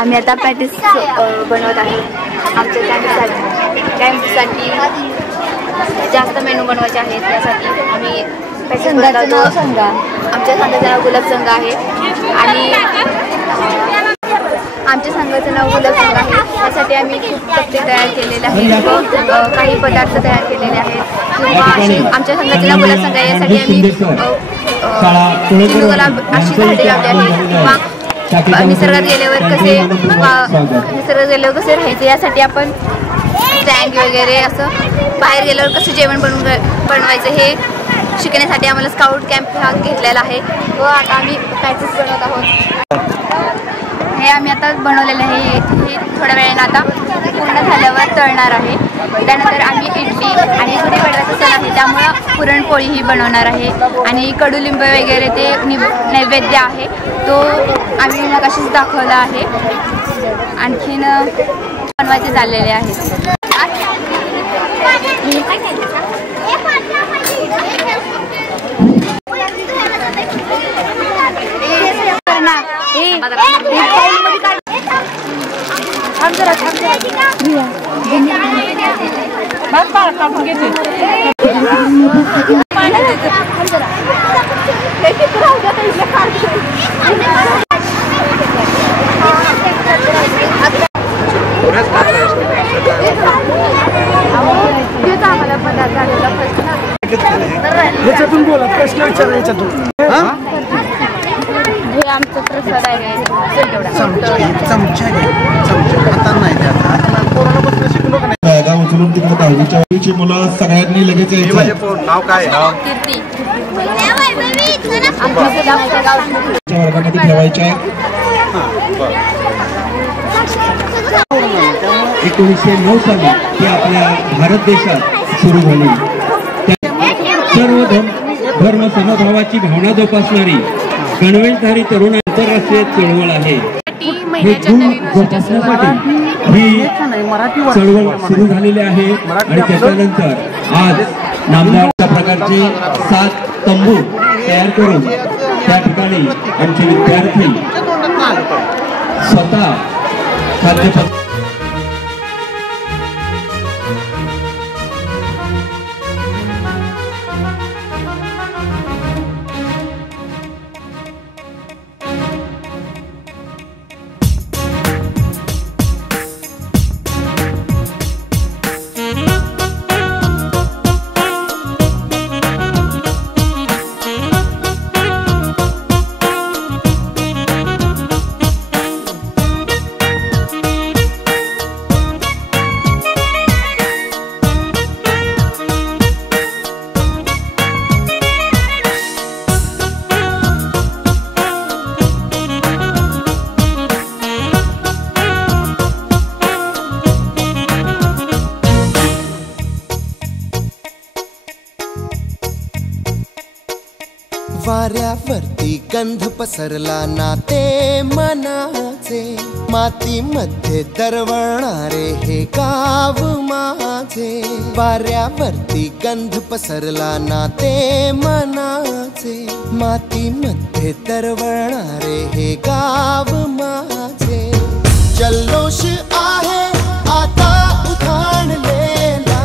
आम्ही आता पॅटीस बनवत आहे आमच्या कॅम्पसाठी जास्त मेनू बनवायचे आहेत. त्यासाठी आम्ही पॅटीस बनवतो. आमच्या संघाचं नाव गुलाब संघ आहे आणि आमच्या संघाचं नाव गुलाब संघ आहे. त्यासाठी आम्ही खूप कप्पे तयार केलेले आहेत व काही पदार्थ तयार केलेले आहेत किंवा आमच्या संघाचं नाव गुलाब संघ आहे. यासाठी आम्ही गुलाब अशी झाडे लावली आहेत किंवा निसर्गात गेल्यावर कसे राहायचे यासाठी आपण टँक वगैरे असं बाहेर गेल्यावर कसं जेवण बनवायचं हे शिकण्यासाठी आम्हाला स्काउट कॅम्प हा घेतलेला आहे व आता आम्ही पॅटीस बनवत आहोत. हे आम्ही आता बनवलेलं आहे. हे थोड्या वेळाने आता पूर्ण झाल्यावर तळणार आहे. त्यानंतर आम्ही इडली आणि गुढीपाडव्याचा सण आहे त्यामुळं पुरणपोळीही बनवणार आहे आणि कडुलिंब वगैरे ते नैवेद्य आहे तो आम्ही मगाशीच दाखवला आहे. आणखीन बनवायचे चाललेले आहेत. याच्यातून बोला प्रश्न विचारा. याच्यातून हे आमचं प्रसाद आहे. बॅगा उचलून तिकडे 10वीची मुलं सगळ्यांनी लगेच यायचं. नाव काय? कीर्ती. वर्गामध्ये ठेवायच्या. 1909 साली ती आपल्या भारत देशात सुरू झाली. सर्व धर्म समभावाची भावना जोपासणारी गणवेशधारी तरुण आंतरराष्ट्रीय चळवळ आहे. हे गुण जोपासण्यासाठी ही चळवळ सुरू झालेली आहे आणि त्याच्यानंतर आज नामदार प्रकारचे 7 तंबू तयार करून त्या ठिकाणी आमचे विद्यार्थी स्वतः खाद्यपदार्थ वाऱ्यावरती गंध पसरला नाते मनाचे, मातीमध्ये दरवळणारे हे गाव माझे. वाऱ्यावरती गंध पसरला नाते मनाचे, मातीमध्ये दरवळणारे हे गाव माझे. जल्लोष आहे आता उधाणलेला,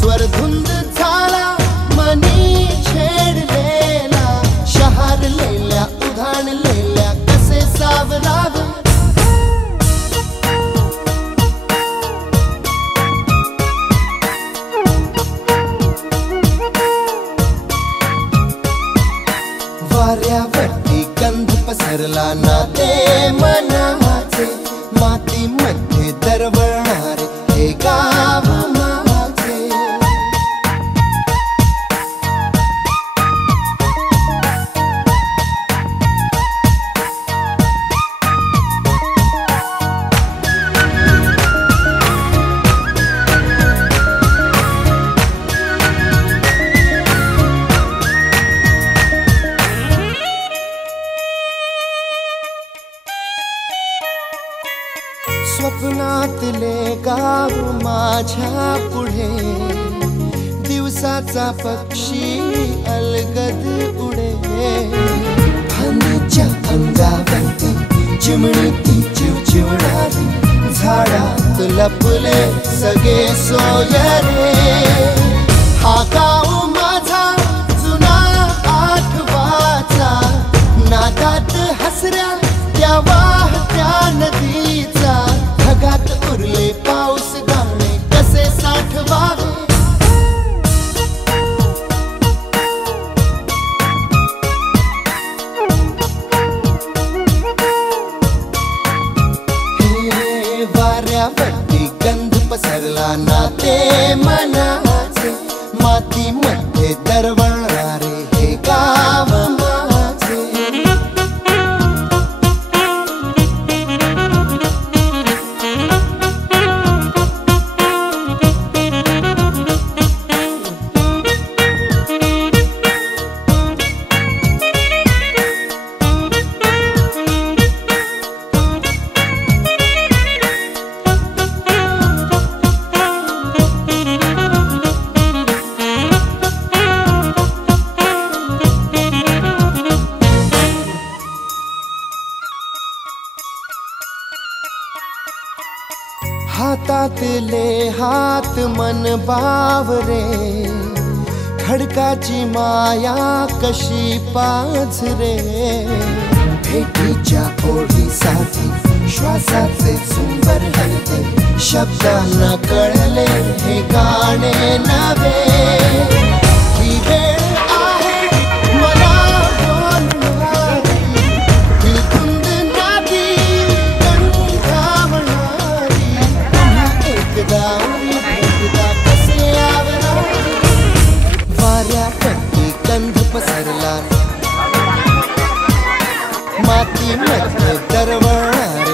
स्वरधुंद झाला मनी छेडलेला. शहारलेल्या उधाणलेल्या कसे सावरावे. वाऱ्यावरती गंध पसरला नाते मनाचे, मातीमध्ये दरवळणारे हे गाव माझे. स्वप्नातले गाव माझ्या पुढे, दिवसाचा पक्षी अलगद उडे. फांदीच्या अंगावरती चिमणी ती चिवचिवणारी झाडात लपले सगळे सोयरे हा गाव माझा जुना आठवाचा नादात हसऱ्या त्या वाहत्या नदीचा ढगात उरले पाऊस गाणे कसे साठवावे वाऱ्यावरती गंध पसरला नाते मनाचे मातीमध्ये दरवळणारे हे गाव माझे हातातले हात मन बावरे खडकाची माया कशी पाझरे भेटीच्या ओढीसाठी श्वासाचे झुंबर हलते शब्दांना कळले हे गाणे नवे ही वेळ आहे मला बोलणारी ही धुंद नादी कंठावणारी एकदा कसे आवरा वाऱ्यापट्टी गंध पसरला मातीमध्ये दरवळणारे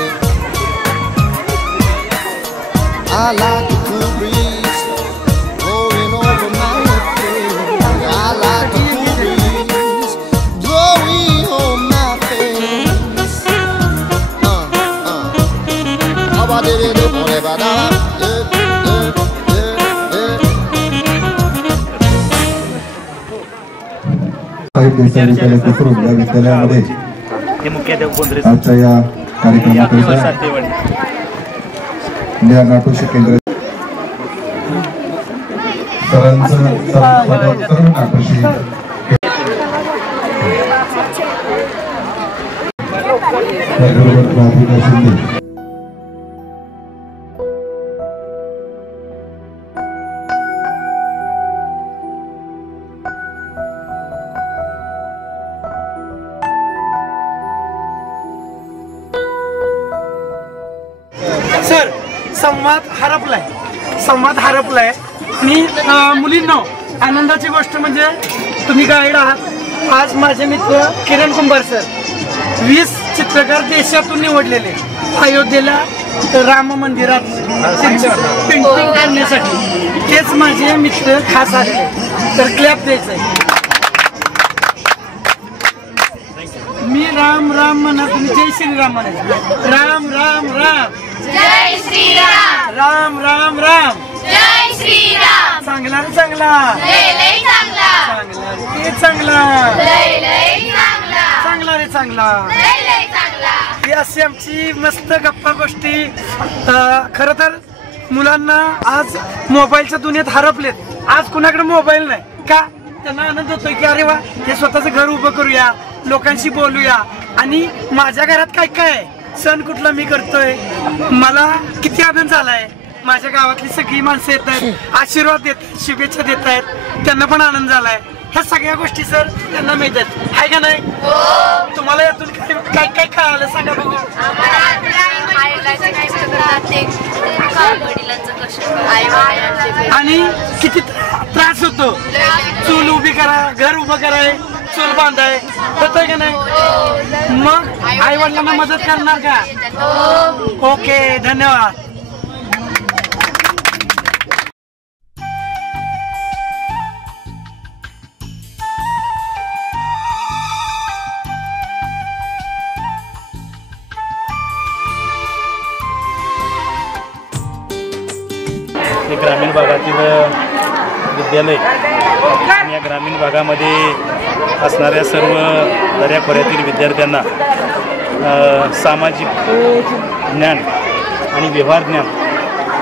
I like the cool breeze blowing over my face. I like the cool breeze blowing on my face. How about it? विद्यालयामध्ये आजच्या या कार्यक्रमाकरिता नाटोशी केंद्र सरांचं सर्व नाटोशी त्याबरोबर राधिका शिंदे सर संवाद हरपलाय आणि मुलींना आनंदाची गोष्ट म्हणजे तुम्ही गाईड आहात आज माझे मित्र किरण कुंभार सर 20 चित्रकार देशातून निवडलेले अयोध्येला राम मंदिरात पेंटिंग करण्यासाठी तेच माझे मित्र खास आलेले तर क्लॅप द्यायचंय मी राम राम म्हणा तुम्ही जय श्रीराम म्हणायचं राम राम राम जय श्रीराम राम राम राम जय श्रीराम चांगला रे चांगला लय चांगला चांगला रे चांगला लय चांगला चांगला रे चांगला लय चांगला ही अशी आमची मस्त गप्पा गोष्टी खरं तर मुलांना आज मोबाईलच्या दुनियेत हरपलेत आज कुणाकडे मोबाईल नाही का त्यांना आनंद होतोय की अरे वा हे स्वतःचं घर उभं करूया लोकांशी बोलूया आणि माझ्या घरात काय काय आहे सण कुठला मी करतोय मला किती आनंद झालाय माझ्या गावातली सगळी माणसं येत आहेत आशीर्वाद देत शुभेच्छा देत आहेत त्यांना पण आनंद झालाय ह्या सगळ्या गोष्टी सर त्यांना मिळतात आहे का नाही तुम्हाला यातून काय काय कळालं सांगा बघू आणि किती त्रास होतो चूल उभी करा घर उभं कराय चूल बांधाय होतोय का नाही मग आई वडिलांना मदत करणार का ओके धन्यवाद ग्रामीण भागातील विद्यालय या ग्रामीण भागामध्ये असणाऱ्या सर्व दऱ्याखोऱ्यातील विद्यार्थ्यांना सामाजिक ज्ञान आणि व्यवहार ज्ञान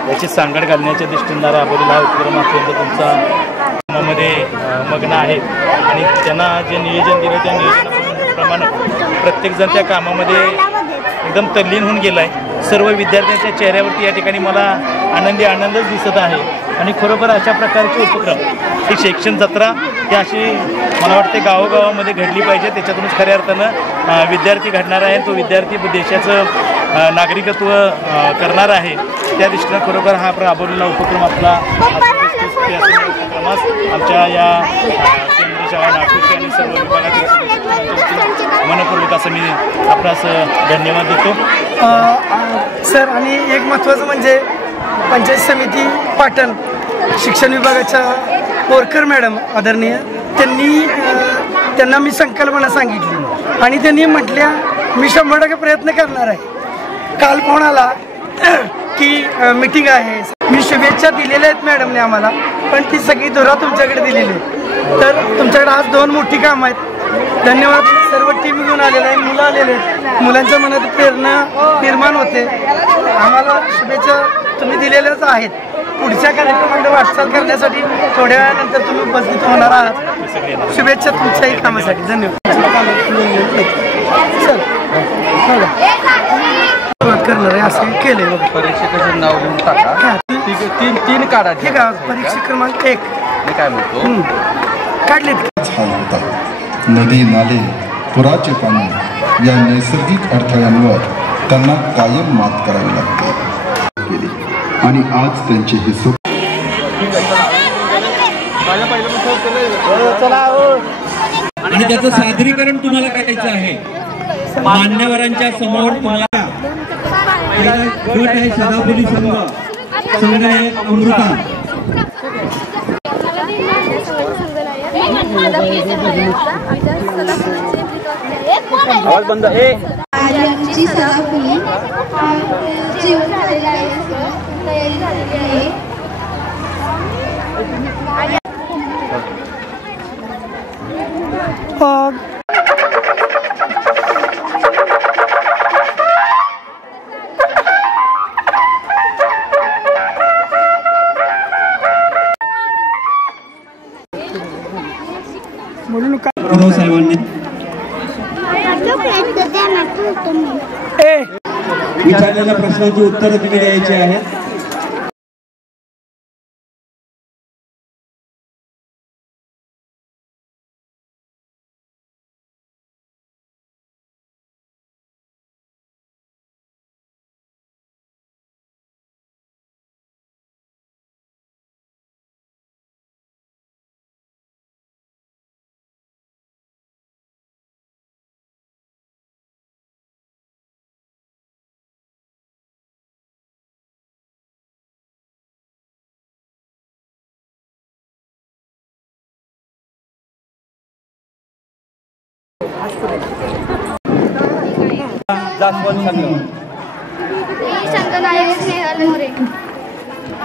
याची सांगड घालण्याच्या दृष्टीनं राबवलेला हा उपक्रम अत्यंत तुमचा कामामध्ये मग्न आहे आणि त्यांना जे नियोजन दिलं त्या नियोजनाप्रमाणे प्रत्येकजण त्या कामामध्ये एकदम तल्लीन होऊन गेला आहे. सर्व विद्यार्थ्यांच्या चेहऱ्यावरती या ठिकाणी मला आनंदच दिसत आहे आणि खरोखर अशा प्रकारचे उपक्रम ही शैक्षणिक जत्रा ही अशी मला वाटते गावोगावामध्ये घडली पाहिजे. त्याच्यातूनच खऱ्या अर्थानं विद्यार्थी घडणार आहे. तो विद्यार्थी देशाचं नागरिकत्व करणार आहे. त्या दृष्टीनं खरोखर हा राबवलेला उपक्रम आपला उपक्रमास आमच्या या केंद्रीय शाळा नागपूरची आणि सर्व विभागातील मनपूर्वक असं मी आपणास धन्यवाद देतो. सर आणि एक महत्त्वाचं म्हणजे पंचायत समिती पाटण शिक्षण विभागाच्या बोरकर मॅडम आदरणीय त्यांना मी संकल्पना सांगितली आणि त्यांनी म्हटल्या मी 100% प्रयत्न करणार आहे. काल फोन आला की मीटिंग आहे. मी शुभेच्छा दिलेल्या आहेत मॅडमने आम्हाला पण ती सगळी धुरा तुमच्याकडे दिलेली आहे. तर तुमच्याकडे आज 2 मोठी कामं आहेत. धन्यवाद. सर्व टीम घेऊन आलेलं आहे. मुलं आलेले आहेत. मुलांच्या मनात प्रेरणा निर्माण होते. आम्हाला शुभेच्छा तुम्ही दिलेल्याच आहेत. पुढच्या कार्यक्रमाकडे वाटचाल करण्यासाठी थोड्या वेळानंतर तुम्ही उपस्थित होणार आहात. शुभेच्छा तुमच्याही कामासाठी. धन्यवाद. करणार आहे असं केले. परीक्षेचं नाव लिहून टाका. तीन काढा. ठीक आहे. परीक्षा क्रमांक 1 मी काय म्हणतो काढलेत. हाल होतात. नदी नाले पुराचे पाणी या नैसर्गिक अडथळ्यांवर त्यांना कायम मात करावी लागते केली आणि आज त्यांचे हे आणि त्याचं सादरीकरण तुम्हाला करायचं आहे. मान्यवरांच्या समोर तुम्हाला गट आहे सदाफुली संघ आहे अमृता. आवाज बंद. आर्यांची सदाफुली जेवण झालेलं आहे. तयारी झालेली आहे. साहेबांनी विचारलेल्या प्रश्नांची उत्तरं तुम्ही द्यायची आहेत.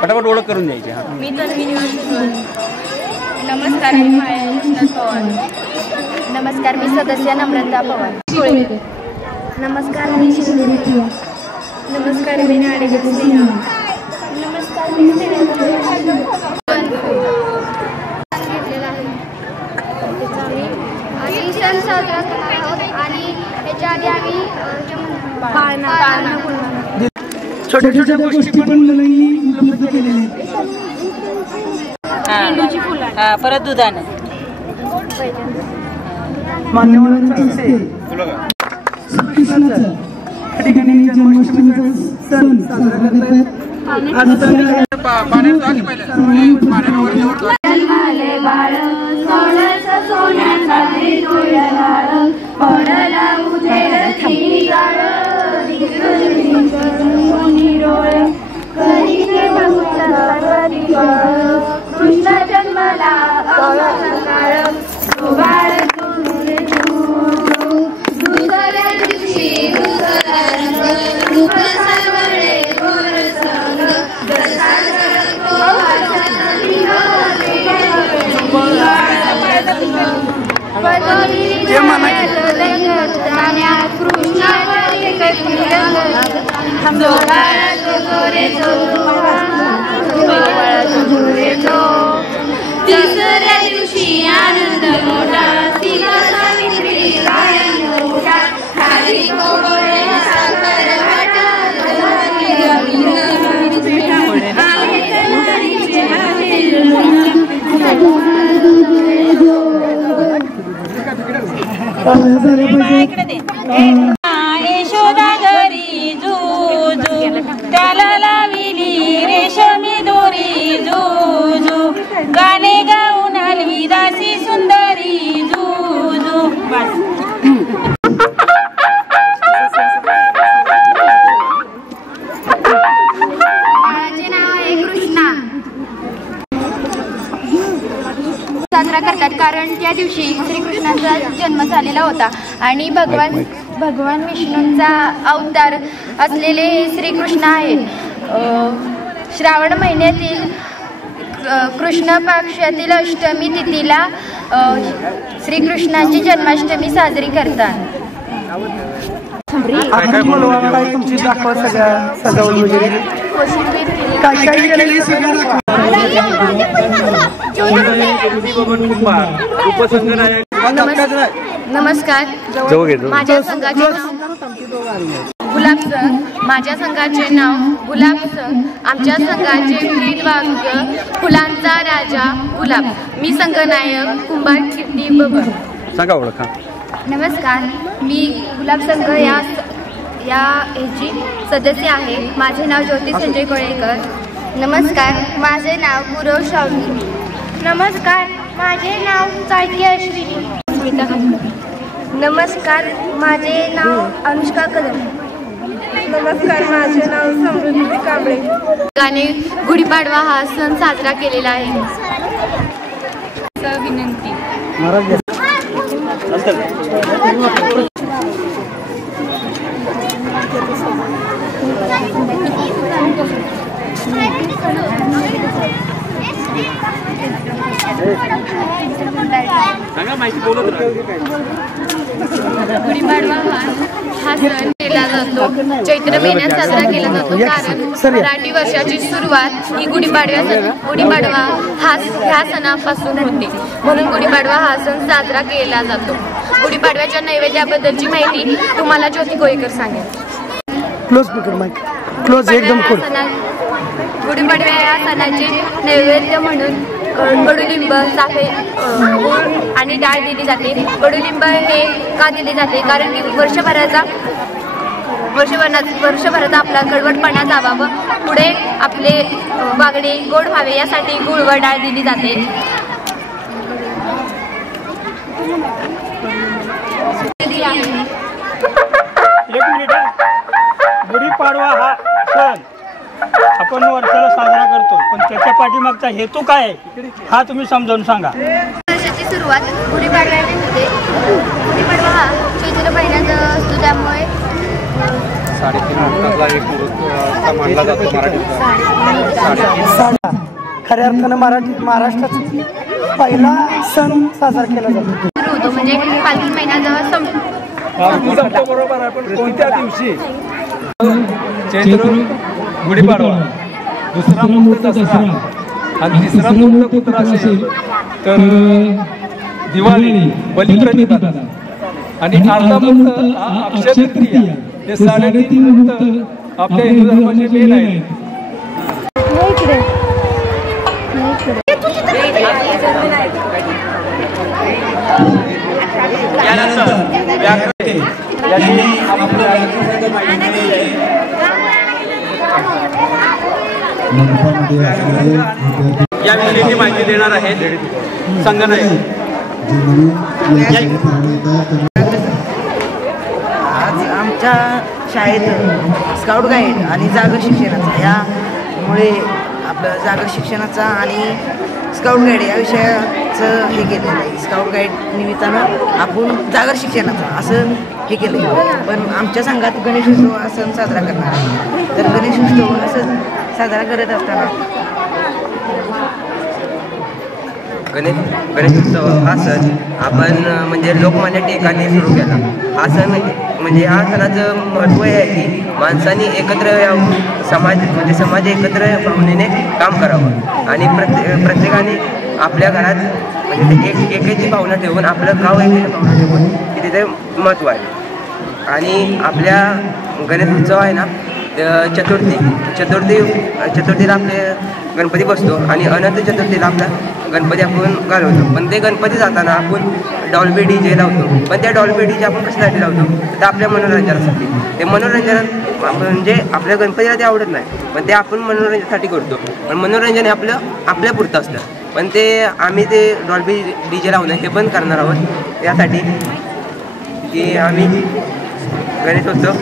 पटापट ओळख करून द्यायची. मी नमस्कार. नमस्कार. मी सदस्य नम्रता पवार. नमस्कार. मी शिवप्रिया. नमस्कार. मी नाडेकर स्नेहा. नमस्कार. मी घेतलेला आहे. आम्ही सण साजरा करत आहोत आणि ह्याच्या आधी आम्ही छोट्या छोट्या गोष्टी पण मुलांनी उपलब्ध केलेल्या आहेत. परत दुधाने मान्यवरांच्या हस्ते सणाचं या ठिकाणी जन्माष्टमीचा सण साजरा करतात. कृष्ण जन्मला दुसऱ्या दिवशी कृष्ण कभी रंग हम लोग गोरे जो तिसऱ्या दिवशी आनंद मोठा तिला सावित्री मोठा खाली कोवळे साखर यशोदा घरी जूजू त्याला लाविली रेशमी दोरी जूजू गाणे गाऊन हलवी दासी सुंदरी जूजू माझे नाव आहे कृष्णा. साजरा करतात कारण त्या दिवशी श्रीकृष्णाचा जन्म झालेला होता आणि भगवान विष्णूंचा अवतार असलेले श्रीकृष्ण आहेत. श्रावण महिन्यातील कृष्ण पक्षातील अष्टमी तिथीला श्रीकृष्णाची जन्माष्टमी साजरी करतात. तुमची दाखवा सगळ्या सजावट वगैरे काय काय केलेली नमस्कार. माझ्या संघाचे नाव गुलाब संघ. माझ्या संघाचे नाव गुलाब संघ. आमच्या संघाचे ब्रीद वाक्य फुलांचा राजा गुलाब. मी संघनायक कुंभार कीर्ती बबर. सांगा ओळखा. नमस्कार, मी गुलाब संघ या ह्याची सदस्य आहे. माझे नाव ज्योती संजय कोळेकर. नमस्कार, माझे नाव गुरव शावनी. नमस्कार, माझे नाव चाळके अश्विनी. नमस्कार, माझे नाव अनुष्का कदम. नमस्कार, माझे नाव समृद्धी कांबळे. गाणे गुढीपाडवा हा सण साजरा केलेला आहे. विनंती. गुढीपाडवा हा सण केला जातो. चैत्र महिन्यात साजरा केला जातो कारण मराठी वर्षाची सुरुवात ही गुढीपाडवा ह्या सणापासून होते. म्हणून गुढीपाडवा हा सण साजरा केला जातो. गुढीपाडव्याच्या नैवेद्याबद्दलची माहिती तुम्हाला ज्योती कोळेकर सांगेल. गुढीपाडव्या या सणाचे नैवेद्य म्हणून कडुलिंब, चाफे, गूळ आणि डाळ दिली जाते. कडुलिंब हे का दिले जाते कारण की वर्षभरात आपला कडवटपणा जावा व पुढे आपले वागणे गोड व्हावे यासाठी गूळ व डाळ दिली जाते. गुढीपाडवा हा सण आपण वर्षाला साजरा करतो, पण त्याच्या पाठीमागचा हेतू काय आहे हा तुम्ही समजावून सांगा. वर्षाची सुरुवात गुढीपाडव्याने होते. गुढीपाडवा हा चैत्र महिन्यात असतो त्यामुळे 3:30 एक मुहूर्त मानला जातो खऱ्या अर्थानं महाराष्ट्राचा पहिला सण साजरा केला जातो. म्हणजे फाल्गुन महिन्यात संपतो. बरोबर आहे, पण कोणत्या दिवशी? चैत्र गुढीपाडवा, दुसरा मुहूर्त दसरा आणि तिसरा मुहूर्त कुत्रा असेल तर दिवाळी, बलिप्रतिपदा आणि अर्धा मुहूर्त अक्षय तृतीया. हे 3.5 मुहूर्त आपल्या हिंदू धर्माचे मेन आहेत. याविषयी माहिती देणार आहेत संगनायक. आज आमच्या शाळेत स्काउट गाईड आणि जागर शिक्षणाचा यामुळे आपलं जागर शिक्षणाचा आणि स्काउट गाईड या विषयाचं हे केलेलं आहे. स्काउट गाईड निमित्तानं आपण जागर शिक्षणाचा असं हे केलं आहे. पण आमच्या संघात गणेशोत्सव हा सण साजरा करणार आहे. तर गणेशोत्सव असं साजरा करत असताना गणेशोत्सव हा सण आपण म्हणजे लोकमान्य टिळकांनी सुरू केला. हा सण म्हणजे ह्या सणाचं महत्त्व हे आहे की माणसांनी एकत्र यावं, समाज एकत्र भावनेने काम करावं आणि प्रत्येकाने आपल्या घरात म्हणजे एकाची भावना ठेवून आपलं गाव एकाची भावना ठेवून की तिथे महत्त्व आहे. आणि आपल्या गणेश उत्सव आहे ना चतुर्थीला आपले गणपती बसतो आणि अनंत चतुर्थीला आपला गणपती आपण घालवतो. पण ते गणपती जाताना आपण डॉल्बी DJ लावतो. पण त्या डॉल्बी DJ आपण कशासाठी लावतो तर आपल्या मनोरंजनासाठी. ते मनोरंजनात म्हणजे आपल्या गणपतीला ते आवडत नाही पण ते आपण मनोरंजनासाठी करतो. पण मनोरंजन हे आपल्या पुरतं असतं. पण ते आम्ही ते डॉल्बी DJ लावणं हे बंद करणार आहोत यासाठी की आम्ही गणेशोत्सव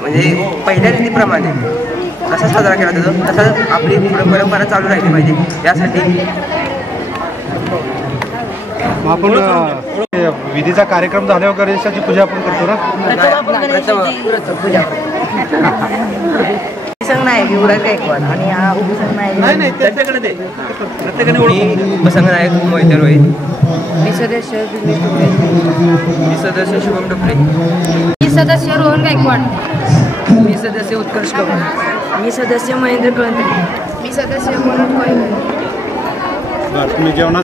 म्हणजे पहिल्या रीतीप्रमाणे कसा साजरा केला जातो तसं आपली परंपरा चालू राहिली पाहिजे यासाठी आपण विधीचा कार्यक्रम झाल्यावर गणेशाची पूजा आपण करतो ना. उपसंगनायक युवराज गायकवाड आणि हा उपसंगनायक त्याच्याकडे ते प्रत्येकाने उपसंगनायक मोहिते रोहित. मी सदस्य शुभम डोपळे. मी सदस्य रोहन गायकवाड. मी सदस्य उत्कर्ष कपूर. मी सदस्य महेंद्र कळंदे. मी सदस्य मनोज कोळी. तुम्ही जेवणात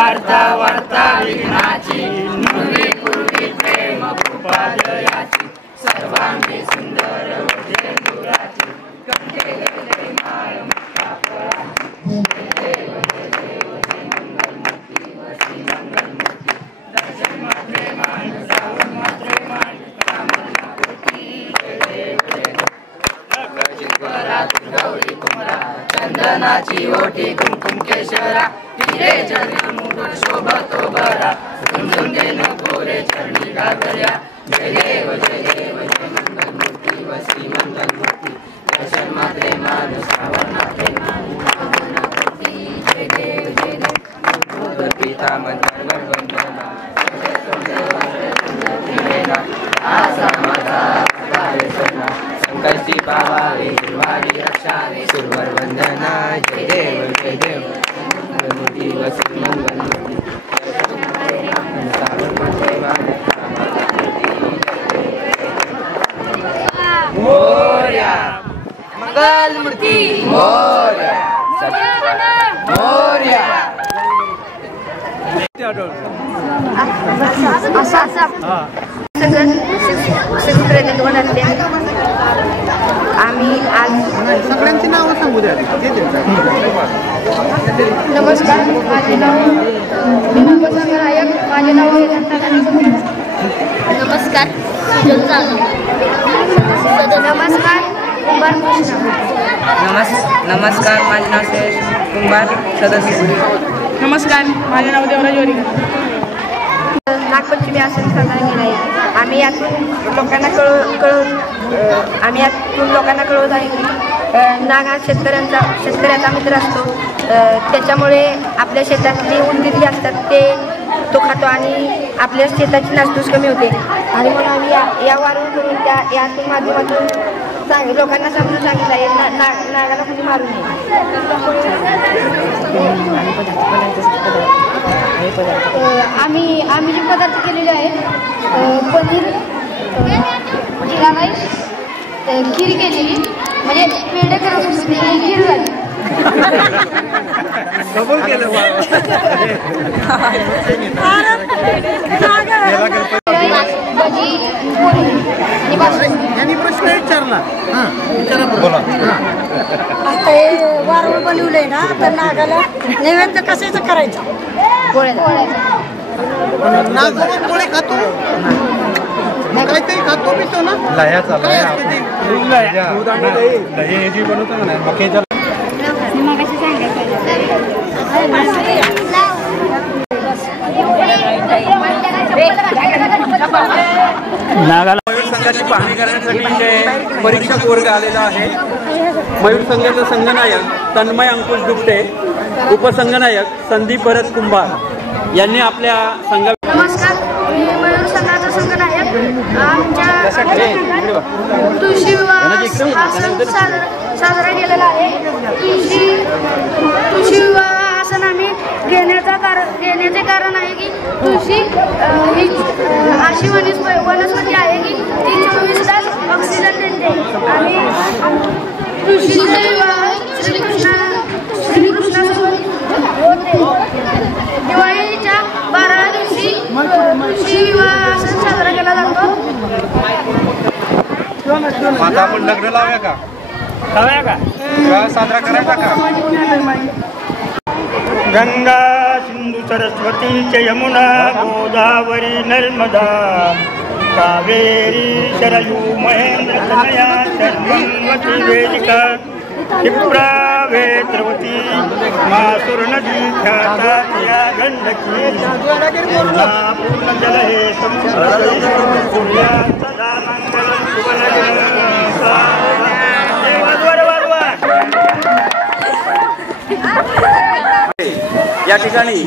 वार्ता वार्ता विघ्नाची नुरी पूर्वी प्रेम कृपालयाची सर्वांगी सुंदर वजेंद्राची कंठे गले माळ मुक्ता फळाची देव मंगलमूर्ती वसी मंगलमूर्ती दर्शन मात्रे मान श्रावण मात्रे मान कामना कोटी देव गौरी कुमरा चंदनाची ओटी कुंकुम केशरा हिरे चरणी मुकुट शोभतो बरा झुंझुंगेन गोरे चरणी गागल्या जय देव जय मंगलमूर्ती वसी मंगलमूर्ती दर्शन मात्रे मान श्रावण मात्रे मान कामना कोटी जय देव पिता मंत्र वंदना आसा माता संकल्पी पावावे वारी रक्षावे सुरवर वंदना जय देव मंगलमूर्ती वसी मंगलमूर्ती मोरया मंगलमूर्ती मोरया मोरया. आम्ही आज सगळ्यांची नावं सांगू द्या. नमस्कार, माझे नाव मी उपसंगनायक. माझे नाव नमस्कार नमस्कार कुंभार नमस्कार माझे नाव श्रेयश कुंभार सदस्य. नमस्कार, माझे नाव देवराज वरी. नागपंचमी असं साजरा केला आहे. आम्ही यातून लोकांना कळवत आहे की नाग हा शेतकऱ्याचा मित्र असतो. त्याच्यामुळे आपल्या शेतातली उंदीर जे असतात ते तो खातो आणि आपल्या शेताची नासधूस कमी होते. आणि म्हणून आम्ही या वारून करून यातून माध्यमातून लोकांना समजून सांगितलं आहे नागाला कुणी मारू नये. आम्ही जे पदार्थ केलेले आहेत पनीर जिरा राईस खीर केलेली म्हणजे पेढे करत होते खीर झाली. भजी यांनी प्रश्न विचारला. आता हे वारूळ बनवलंय ना तर नागाला नैवेद्य कशाचं करायचं? पोळे खातो काहीतरी खातो पितो ना. लह्याचा दही जी बनवतो ना मक्याच्या. मयूर संघाची पाहणी करण्यासाठी इथे परीक्षक वर्ग आलेला आहे. मयूर संघाचा संघनायक तन्मय अंकुश दुपटे, उपसंघनायक संदीप भरत कुंभार यांनी आपल्या संघ. नमस्कार, मी मयूर संघाचा संघनायक. आमच्या तुळशी विवाह हा सण साजरा केलेला आहे. तुळशी विवाह हा सण आम्ही घेण्याचा म्हणण्याचे कारण आहे की तुळशी ही अशी वनस्पती आहे की ती 24 तास ऑक्सिजन देते आणि तुळशीचा विवाह श्रीकृष्णासोबत होते. दिवाळीच्या 12व्या दिवशी तुळशी विवाह सण साजरा केला जातो. आता आपण लग्न लावूया का साजरा करायचा का? गंगा सिंधू सरस्वती च यमुना गोदावरी नर्मदा कावेरी शरयू महेंद्र तनया शर्मवती वेदिका क्षिप्रा वेत्रवती मासुर नदी ख्याता या गंडकी पूर्ण जल हे समुद्र सदा मंगलम या ठिकाणी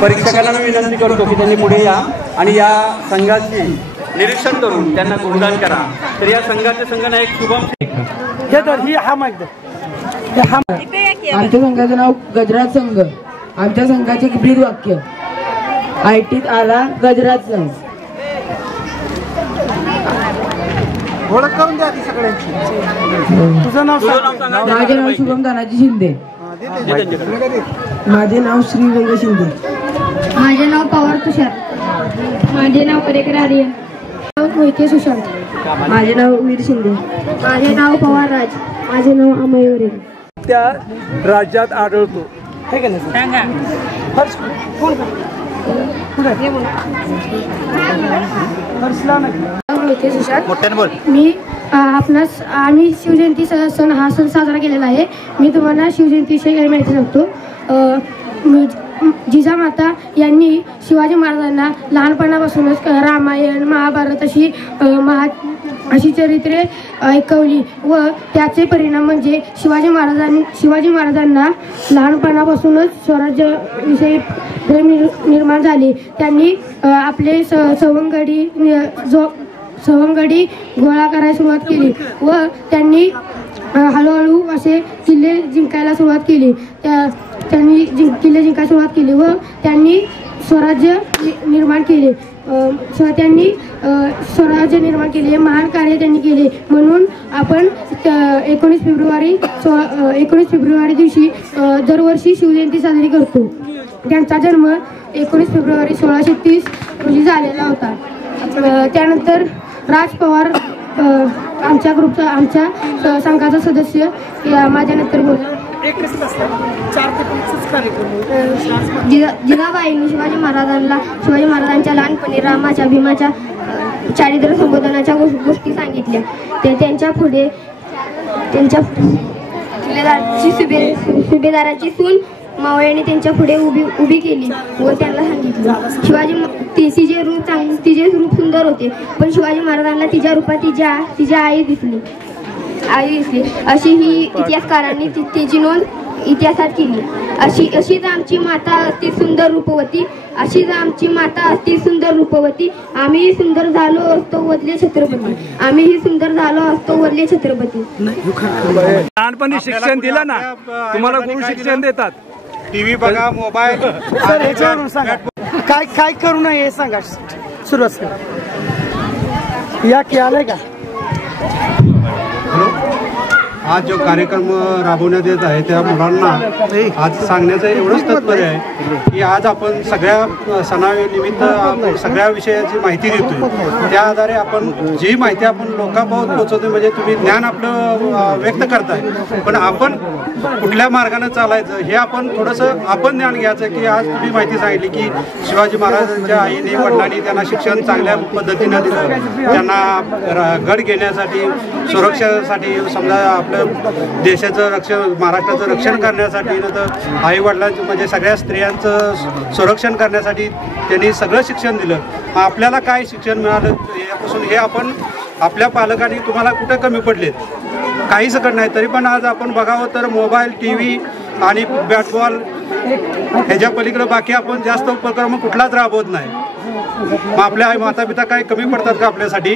परीक्षकांना विनंती करतो की त्यांनी पुढे या आणि या संघाची निरीक्षण करून त्यांना गुणगान करा. तर या संघाचे संघनायक शुभम आमच्या संघाचं नाव गजराज संघ. आमच्या संघाचे ब्रीद वाक्य आयटीत आला गजराज संघ. ओळख करून द्या सगळ्यांची. तुझं नाव? माझे नाव शुभम तानाजी शिंदे. माझे नाव श्रीरंग शिंदे. माझे नाव पवार तुषार. माझे नाव परेकर आर्यन. मोहिते सुशांत. माझे नाव वीर शिंदे. माझे नाव पवार राज. माझे नाव अमयूरी. त्या राज्यात आढळतो. आम्ही शिवजयंती सण हा सण साजरा केलेला आहे. मी तुम्हाला शिवजयंतीविषयी माहिती सांगतो. जिजामाता यांनी शिवाजी महाराजांना लहानपणापासूनच रामायण महाभारत अशी चरित्रे ऐकवली व त्याचे परिणाम म्हणजे शिवाजी महाराजांना लहानपणापासूनच स्वराज्याविषयी प्रेम निर्माण झाले. त्यांनी आपले सवंगडी गोळा करायला सुरुवात केली व त्यांनी हळूहळू असे किल्ले जिंकायला सुरुवात केली. त्यांनी किल्ले जिंकायला सुरुवात केली व त्यांनी स्वराज्य निर्माण केले. त्यांनी स्वराज्य निर्माण केले. हे महान कार्य त्यांनी केले. म्हणून आपण 19 फेब्रुवारी दिवशी दरवर्षी शिवजयंती साजरी करतो. त्यांचा जन्म 19 फेब्रुवारी 1630 रोजी झालेला होता. त्यानंतर राज पवार आमच्या संघाचा सदस्य माझ्यानंतर बोलला. जिजाबाईंनी शिवाजी महाराजांच्या लहानपणी रामाच्या भीमाच्या चारित्र्य संबोधनाच्या गोष्टी सांगितल्या. त्यांच्या पुढे सुभेदाराची सून मावळ्याने त्यांच्या पुढे उभी केली व त्यांना सांगितलं तिचे रूप सुंदर होते पण शिवाजी महाराजांना तिच्या रूपात तिच्या आई दिसली. अशी ही इतिहासकारांनी तिची नोंद इतिहासात केली. अशीच आमची माता अति सुंदर रूपवती. आम्हीही सुंदर झालो असतो वदले छत्रपती. लहानपणी शिक्षण दिलं ना तुम्हाला गुरु शिक्षण देतात. टीव्ही बघा मोबाईल ह्याच्यावरून सांगा काय करू नये हे सांगा. सुरुवात करा. या की आलंय का? आज जो कार्यक्रम राबवण्यात येत आहे त्या मुलांना आज सांगण्याचं एवढंच तात्पर्य आहे की आज आपण सगळ्या सणानिमित्त सगळ्या विषयाची माहिती देतोय. त्या आधारे आपण जी माहिती आपण लोकांपर्यंत पोहोचवतो म्हणजे तुम्ही ज्ञान आपलं व्यक्त करताय पण आपण कुठल्या मार्गाने चालायचं हे आपण थोडंसं आपण ज्ञान घ्यायचं की आज तुम्ही माहिती सांगितली की शिवाजी महाराजांच्या आईने वडिलांनी त्यांना शिक्षण चांगल्या पद्धतीनं दिलं. त्यांना गड घेण्यासाठी सुरक्षेसाठी समजा आपलं देशाचं रक्षण महाराष्ट्राचं रक्षण करण्यासाठी नंतर आई वडिलांचं म्हणजे सगळ्या स्त्रियांचं संरक्षण करण्यासाठी त्यांनी सगळं शिक्षण दिलं. आपल्याला काय शिक्षण मिळालं यापासून हे आपण आपल्या पालकांनी तुम्हाला कुठे कमी पडलेत काही सकट नाही तरी पण आज आपण बघावं तर मोबाईल टीव्ही आणि बॅटबॉल ह्याच्या पलीकडे बाकी आपण जास्त उपक्रम कुठलाच राबवत नाही. मग आपल्या आई माता पिता काय कमी पडतात का आपल्यासाठी?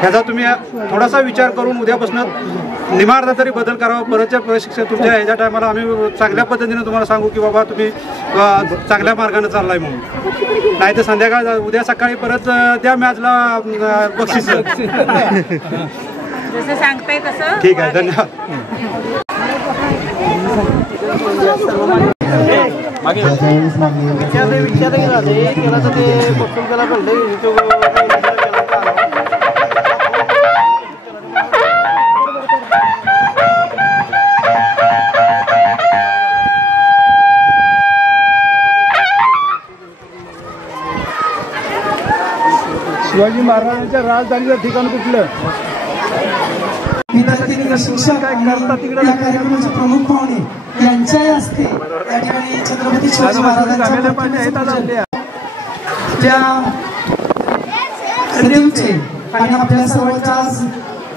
ह्याचा तुम्ही थोडासा विचार करून उद्यापासून निमार्धा तरी बदल करावा. परतच्या प्रशिक्षण तुमच्या ह्याच्या टायमाला आम्ही चांगल्या पद्धतीने तुम्हाला सांगू की बाबा तुम्ही चांगल्या मार्गाने चाललाय म्हणून. नाही तर संध्याकाळ उद्या सकाळी परत त्या मॅचला बक्षीस जसं सांगताय तसं. ठीक आहे, धन्यवाद. शिवाजी महाराजांच्या राजधानीचं ठिकाण कुठलं? विद्यार्थी शिक्षक या कार्यक्रमाचे प्रमुख पाहुणे यांच्या हस्ते या ठिकाणी छत्रपती शिवाजी महाराजांच्या आणि आपल्या सर्वांच्या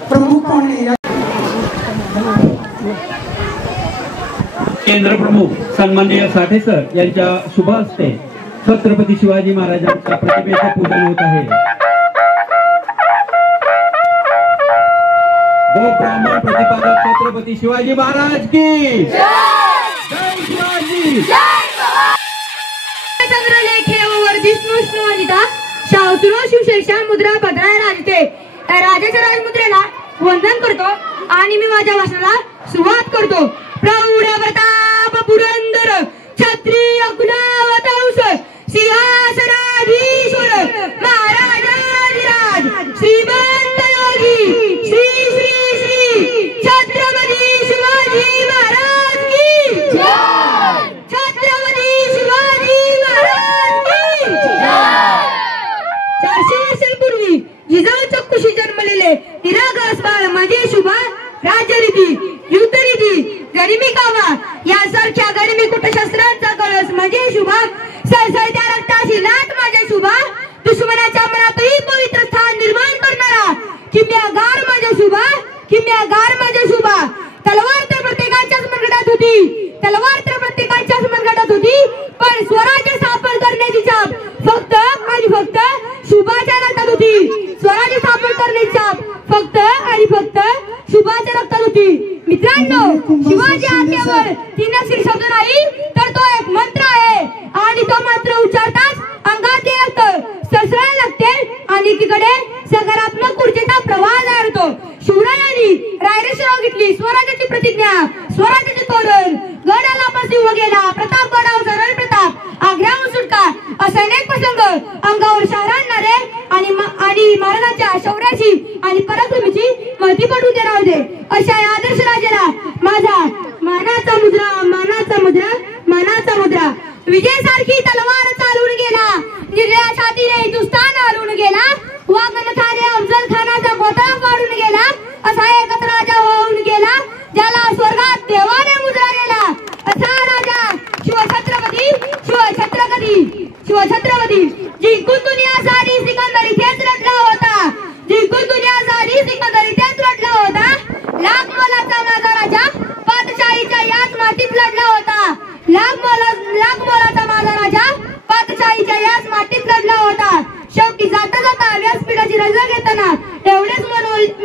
प्रमुख पाहुणे केंद्र प्रमुख सन्माननीय साठे सर यांच्या शुभ हस्ते छत्रपती शिवाजी महाराजांच्या प्रतिमेचे पूजन होत आहे. ब्राह्मण प्रतिपादक छत्रपती शिवाजी महाराज की जय शिवाजी. चंद्रलेखे वर्धिष्णू वनिता शावसुरो शिवशेषा मुद्रा भद्राय राजते. राजाच्या राजमुद्रेला वंदन करतो आणि मी माझ्या भाषणाला सुरुवात करतो. प्रौढ प्रताप पुरंदर क्षत्रिय कुलावतंस सिंहासनाधीश्वर महाराजाधिराज श्रीमंत योगी श्री श्री श्री छत्रपती शिवाजी महाराज की जय. छत्रपती शिवाजी महाराज की जय. 400 वर्षांपूर्वी जिजाऊ चक्कुशी जन्मलेले निरागस बाळ म्हणजे शुभा राज्यरीती युद्धरीती गरिमी कावा यासारख्या गरिमी कुटशास्त्रांचा कळस म्हणजे शुभा सळसळत्या रक्ताची लाट म्हणजे शुभा दुश्मनाच्या मनातही पवित्र स्थान निर्माण करणारा किम्यागार म्हणजे शुभा किम्यागार म्हणजे शुभा. तलवार तर प्रत्येकाच्याच मनगटात होती तलवार तर प्रत्येकाच्याच मनगटात होती पण स्वराज्य स्थापन करण्याची छाप फक्त आणि फक्त शुभाच्या रक्तात होती. स्वराज्य स्थापन करण्याची छाप फक्त आणि फक्त शुभाच्या रक्तात होती. मित्रांनो शिवाजी हा केवळ 3 अक्षरी शब्द नाही तर तो एक मंत्र आहे आणि तो मंत्र उच्चारताच अंगात रक्त सळसळायला लागते आणि एकीकडे सकारात्मक ऊर्जेचा प्रवाह तयार होतो. शिवरायांनी रायरेश्वरावर घेतली स्वराज्याची प्रतिज्ञा स्वराज्याचे तोरण गड आला पासी उभा गेला प्रतापगडावर सरळ प्रताप आग्र्याहून सुटका असे अनेक प्रसंग अंगावर शहर आणणारे आणि महाराजांच्या शौर्याची आणि पराक्रमीची माहिती पडून देणार होते. अशा या आदर्श राजाला माझा मानाचा मुद्रा मानाचा मुद्रा मानाचा मुद्रा. विजयासारखी तलवार चालून गेला निर्या छातीने हिंदुस्थान हलवून गेला वागणखाने अफजल खानाचा गोटा काढून गेला असा एकच राजा होऊन गेला ज्याला स्वर्गात देवाने मुद्रा गेला असा राजा शिवछत्रपती शिवछत्रपती शिवछत्रपती. जिंकून दुनिया सारी सिकंदर इथेच रडला होता जिंकून दुनिया सारी सिकंदर इथेच रडला होता. लाख मोलाचा माझा राजा पातशाहीच्या याच मातीत लढला होता लाख मोलाचा माझा राजा पातशाहीच्या याच मातीत लढला होता. शेवटी जाता जाता व्यासपीठाची रजा घेताना एवढेच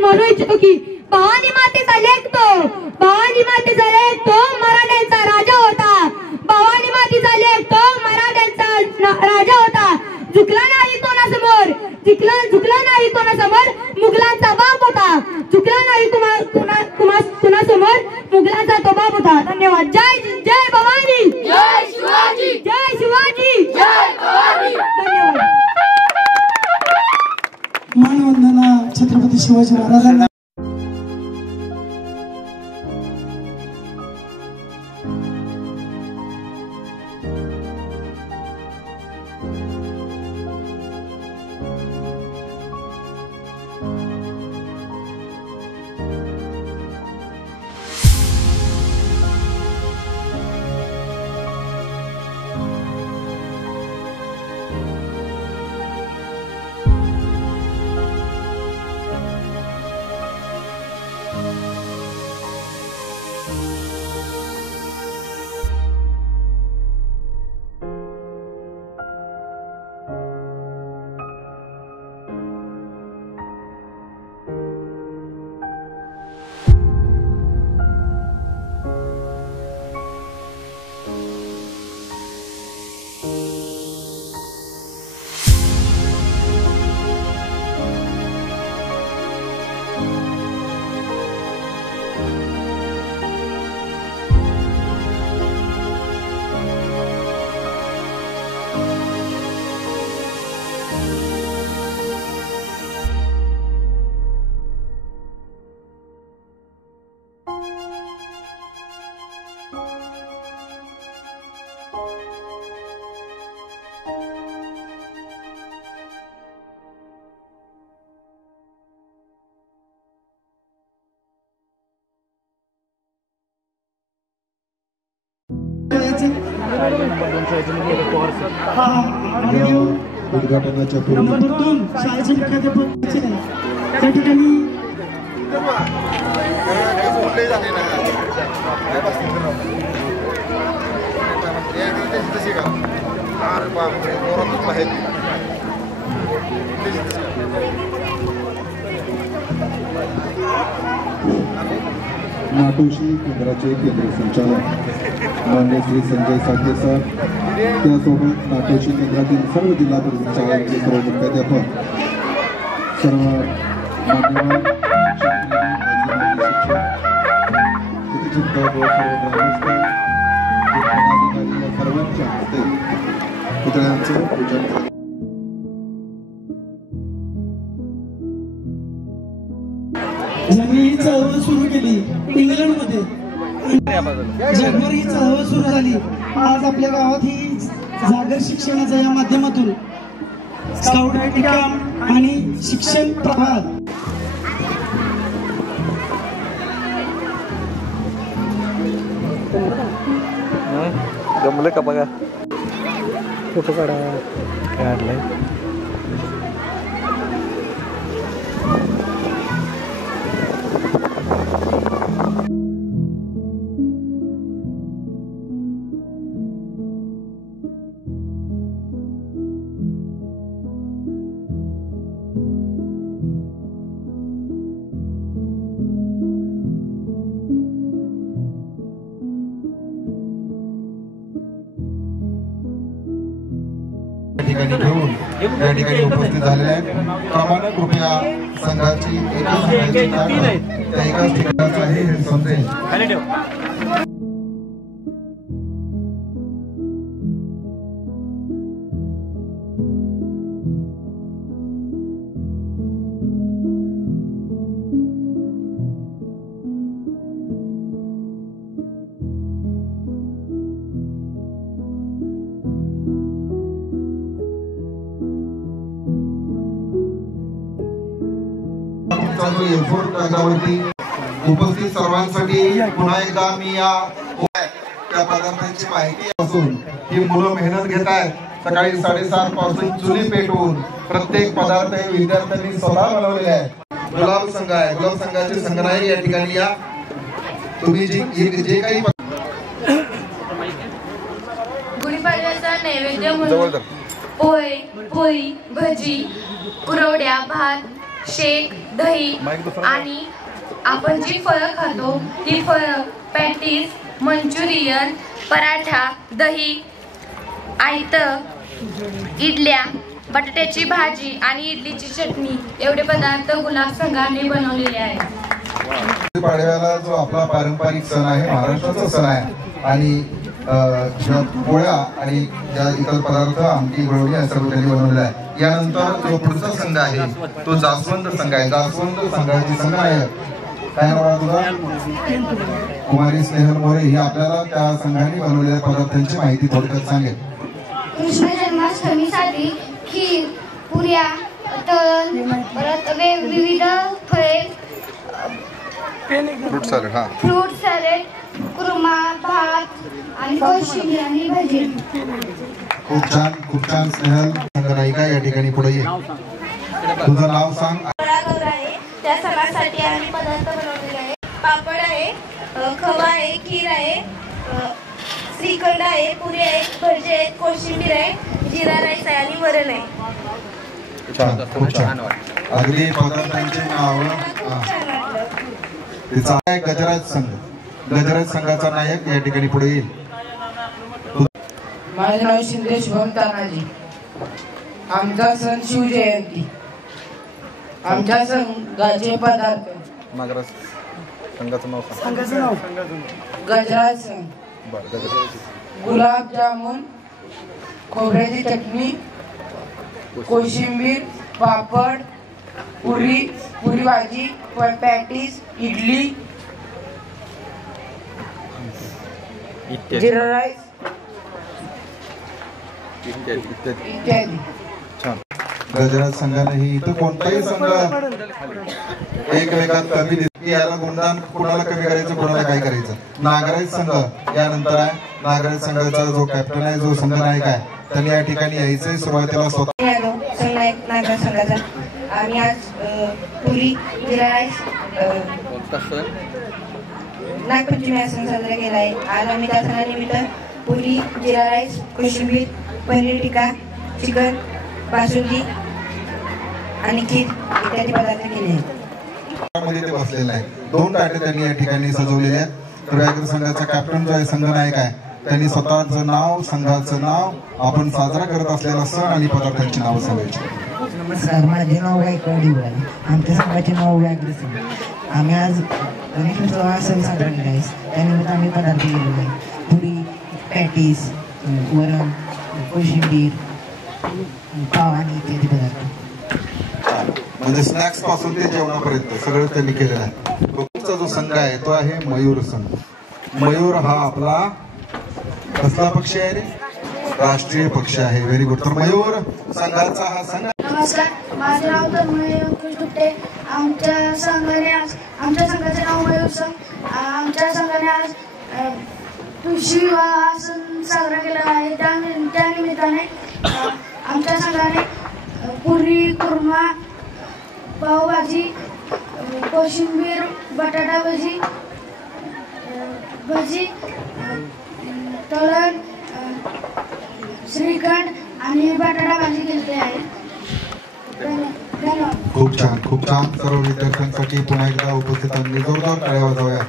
म्हणू इच्छितो की भवानी मातेचा लेख तो मराठ्यांचा राजा होता. भवानी मातेचा लेख तो मराठ्यांचा राजा होता. झुकला नाही कोणासमोर झुकला नाही कोणासमोर मुघलांचा बाप होता झुकला नाही कुणासमोर मुघलांचा तो बाप होता. धन्यवाद. जय जय भवानी जय शिवाजी जय शिवाजी जय भवानी. धन्यवाद. मानवंदना छत्रपती शिवाजी महाराजांना. उद्घाटनाच्या नंबर 2 शाळेचे मुख्याध्यापक त्या ठिकाणी नाटोशी केंद्राचे केंद्र संचालक मान्य श्री संजय साठे साहेब, त्यासोबत नाटोशी केंद्रातील सर्व जिल्हा परिषद शाळांचे सर्व मुख्याध्यापक, सर्व मान्यवर चिंतक व सर्व ग्रामस्थ पदाधिकारी या सर्वांच्या हस्ते पुतळ्यांचं पूजन झालं. ज्यांनी ही चळवळ सुरू केली इंग्लंडमध्ये, जगभर ही चळवळ सुरू झाली. आज आपल्या गावात ही जागर शिक्षणाच्या या माध्यमातून स्काउट कॅम्प आणि शिक्षण प्रभाग जमलं का बघा, फोटो काढा. काढलाय ठिकाणी घेऊन या ठिकाणी उपस्थित झालेले आहेत. क्रमानं कृपया संघाची त्या एकाच ठिकाणाचं आहे हे समजेल. उपस्थित सर्वांसाठी पुन्हा एकदा मी या त्या पदार्थांची माहिती असून ही मुलं मेहनत घेत आहेत. सकाळी 7:30 पासून चुली पेटवून प्रत्येक पदार्थ हे विद्यार्थ्यांनी स्वतः बनवलेले आहे. गुलाब संघ आहे, गुलाब संघाचे संघनायक या ठिकाणी या. तुम्ही जे काही गुढीपाडव्याचा नैवेद्य म्हणून पोहे, पोळी, भजी, कुरवड्या, भात, शेक, दही आणि आपण जी फळं खातो ती फळं, पॅटीस, मंचुरियन, पराठा, दही, आयत, इडल्या, बटाट्याची भाजी आणि इडलीची चटणी एवढे पदार्थ गुलाब संघाने बनवलेले आहेत. पाडव्याला जो आपला पारंपरिक सण आहे, महाराष्ट्राचा सण आहे आणि ज्या पोळ्या आणि ज्या इतर पदार्थ आमटी गुळवणी या सर्व त्यांनी बनवलेला आहे. यानंतर जो पुढचा संघ आहे तो जास्वंद संघ आहे. जास्वंद संघाची संघनायक काय नाव तुझा? कुमारी स्नेहल मोरे ही आपल्याला त्या संघाने बनवलेल्या पदार्थांची माहिती थोडक्यात सांगेल. कृष्ण जन्माष्टमीसाठी खीर, पुऱ्या, तळण, परत विविध फळे, fruit salad, fruit salad, korma, भात आणि कोशिंबीर आणि भजी. खूप छान स्नेहल संघनायिका या ठिकाणी पुढे ये. तुझं नाव सांग. त्या सणासाठी आम्ही पदार्थ बनवलेले आहे. पापड आहे, खवा आहे, खीर आहे, श्रीखंड आहे, पुरी आहे, भजी आहे, कोशिंबीर आहे, जिरा राईस आहे आणि वरण आहे. खूप छान. अगदी पदार्थांचे नाव. तिचा आहे गजराज संघ. गजराज संघाचा नायक या ठिकाणी पुढे येईल. माझे नाव शिंदे शुभम तानाजी. आमचा सण शिवजयंती. आमच्या संघाचे पदार्थ नागराज संघाचं नाव गजराज संघ, गुलाबजामुन, खोबऱ्याची चटणी, कोशिंबीर, पापड, पुरी भाजी, पॅटीस, इडली, जिरा राईस इत्यादी. गजराज संघानेही इथं कोणताही संघ एकमेकात कमी की याला गुणदान कुणाला कमी करायचं कुणाला काय करायचं. नागराज संघ यानंतर आहे. नागराज संघाचा जो कॅप्टन आहे जो संघ नायक आहे त्यांनी या ठिकाणी यायचंय. सुरुवातीला स्वतः नागराज संघाचा आम्ही आज पुरी जिरा राईस नागपंचमी हा सण साजरा केला आहे. आज आम्ही त्या सणानिमित्त पुरी जिरा राईस कोशिंबीर पनीर टिक्का चिकन बासुंदी आणि खीर इत्यादी पदार्थ केले आहेत. ते बसलेले आहेत. 2 ताटे त्यांनी या ठिकाणी सजवलेले आहेत. तर व्याघ्र संघाचा कॅप्टन जो आहे संघ नायक आहे त्यांनी स्वतःचं नाव संघाचं नाव आपण साजरा करत असलेला सण आणि पदार्थांची नावं सांगायची. नमस्कार, माझे नाव गायकवाड दिवळे. आमच्या संघाचे नाव व्याघ्र संघ. आम्ही आज गणेशोत्सव हा सण साजरा केला आहे. त्यानिमित्त आम्ही पदार्थ केलेले आहे. पुरी पॅटीस वरण कोशिंबीर पाव आणि इत्यादी पदार्थ. म्हणजे स्नॅक्स पासून ते जेवणापर्यंत सगळं त्यांनी केलेलं आहे. कोकणचा जो संघ आहे तो आहे मयूर संघ. मयूर हा आपला कसला पक्ष आहे रे? राष्ट्रीय पक्ष आहे. Very good. तर मयूर संघाचा हा संघ. नमस्कार, माझे नाव तन्मय अंकुश दुपटे. आमच्या संघाचे नाव मयूर संघ. आमच्या संघाने आज तुळशी विवाह हा सण साजरा केलेला आहे. त्या निमित्ताने आमच्या संघाने पुरी कुर्मा पावभाजी कोशिंबीर बटाटा भजी तळण श्रीखंड आणि बटाटा भाजी केली आहे. धन्यवाद. खूप छान खूप छान. सर्व विद्यार्थ्यांसाठी पुन्हा एकदा उपस्थितांनी जोरदार टाळ्या वाजवाव्या.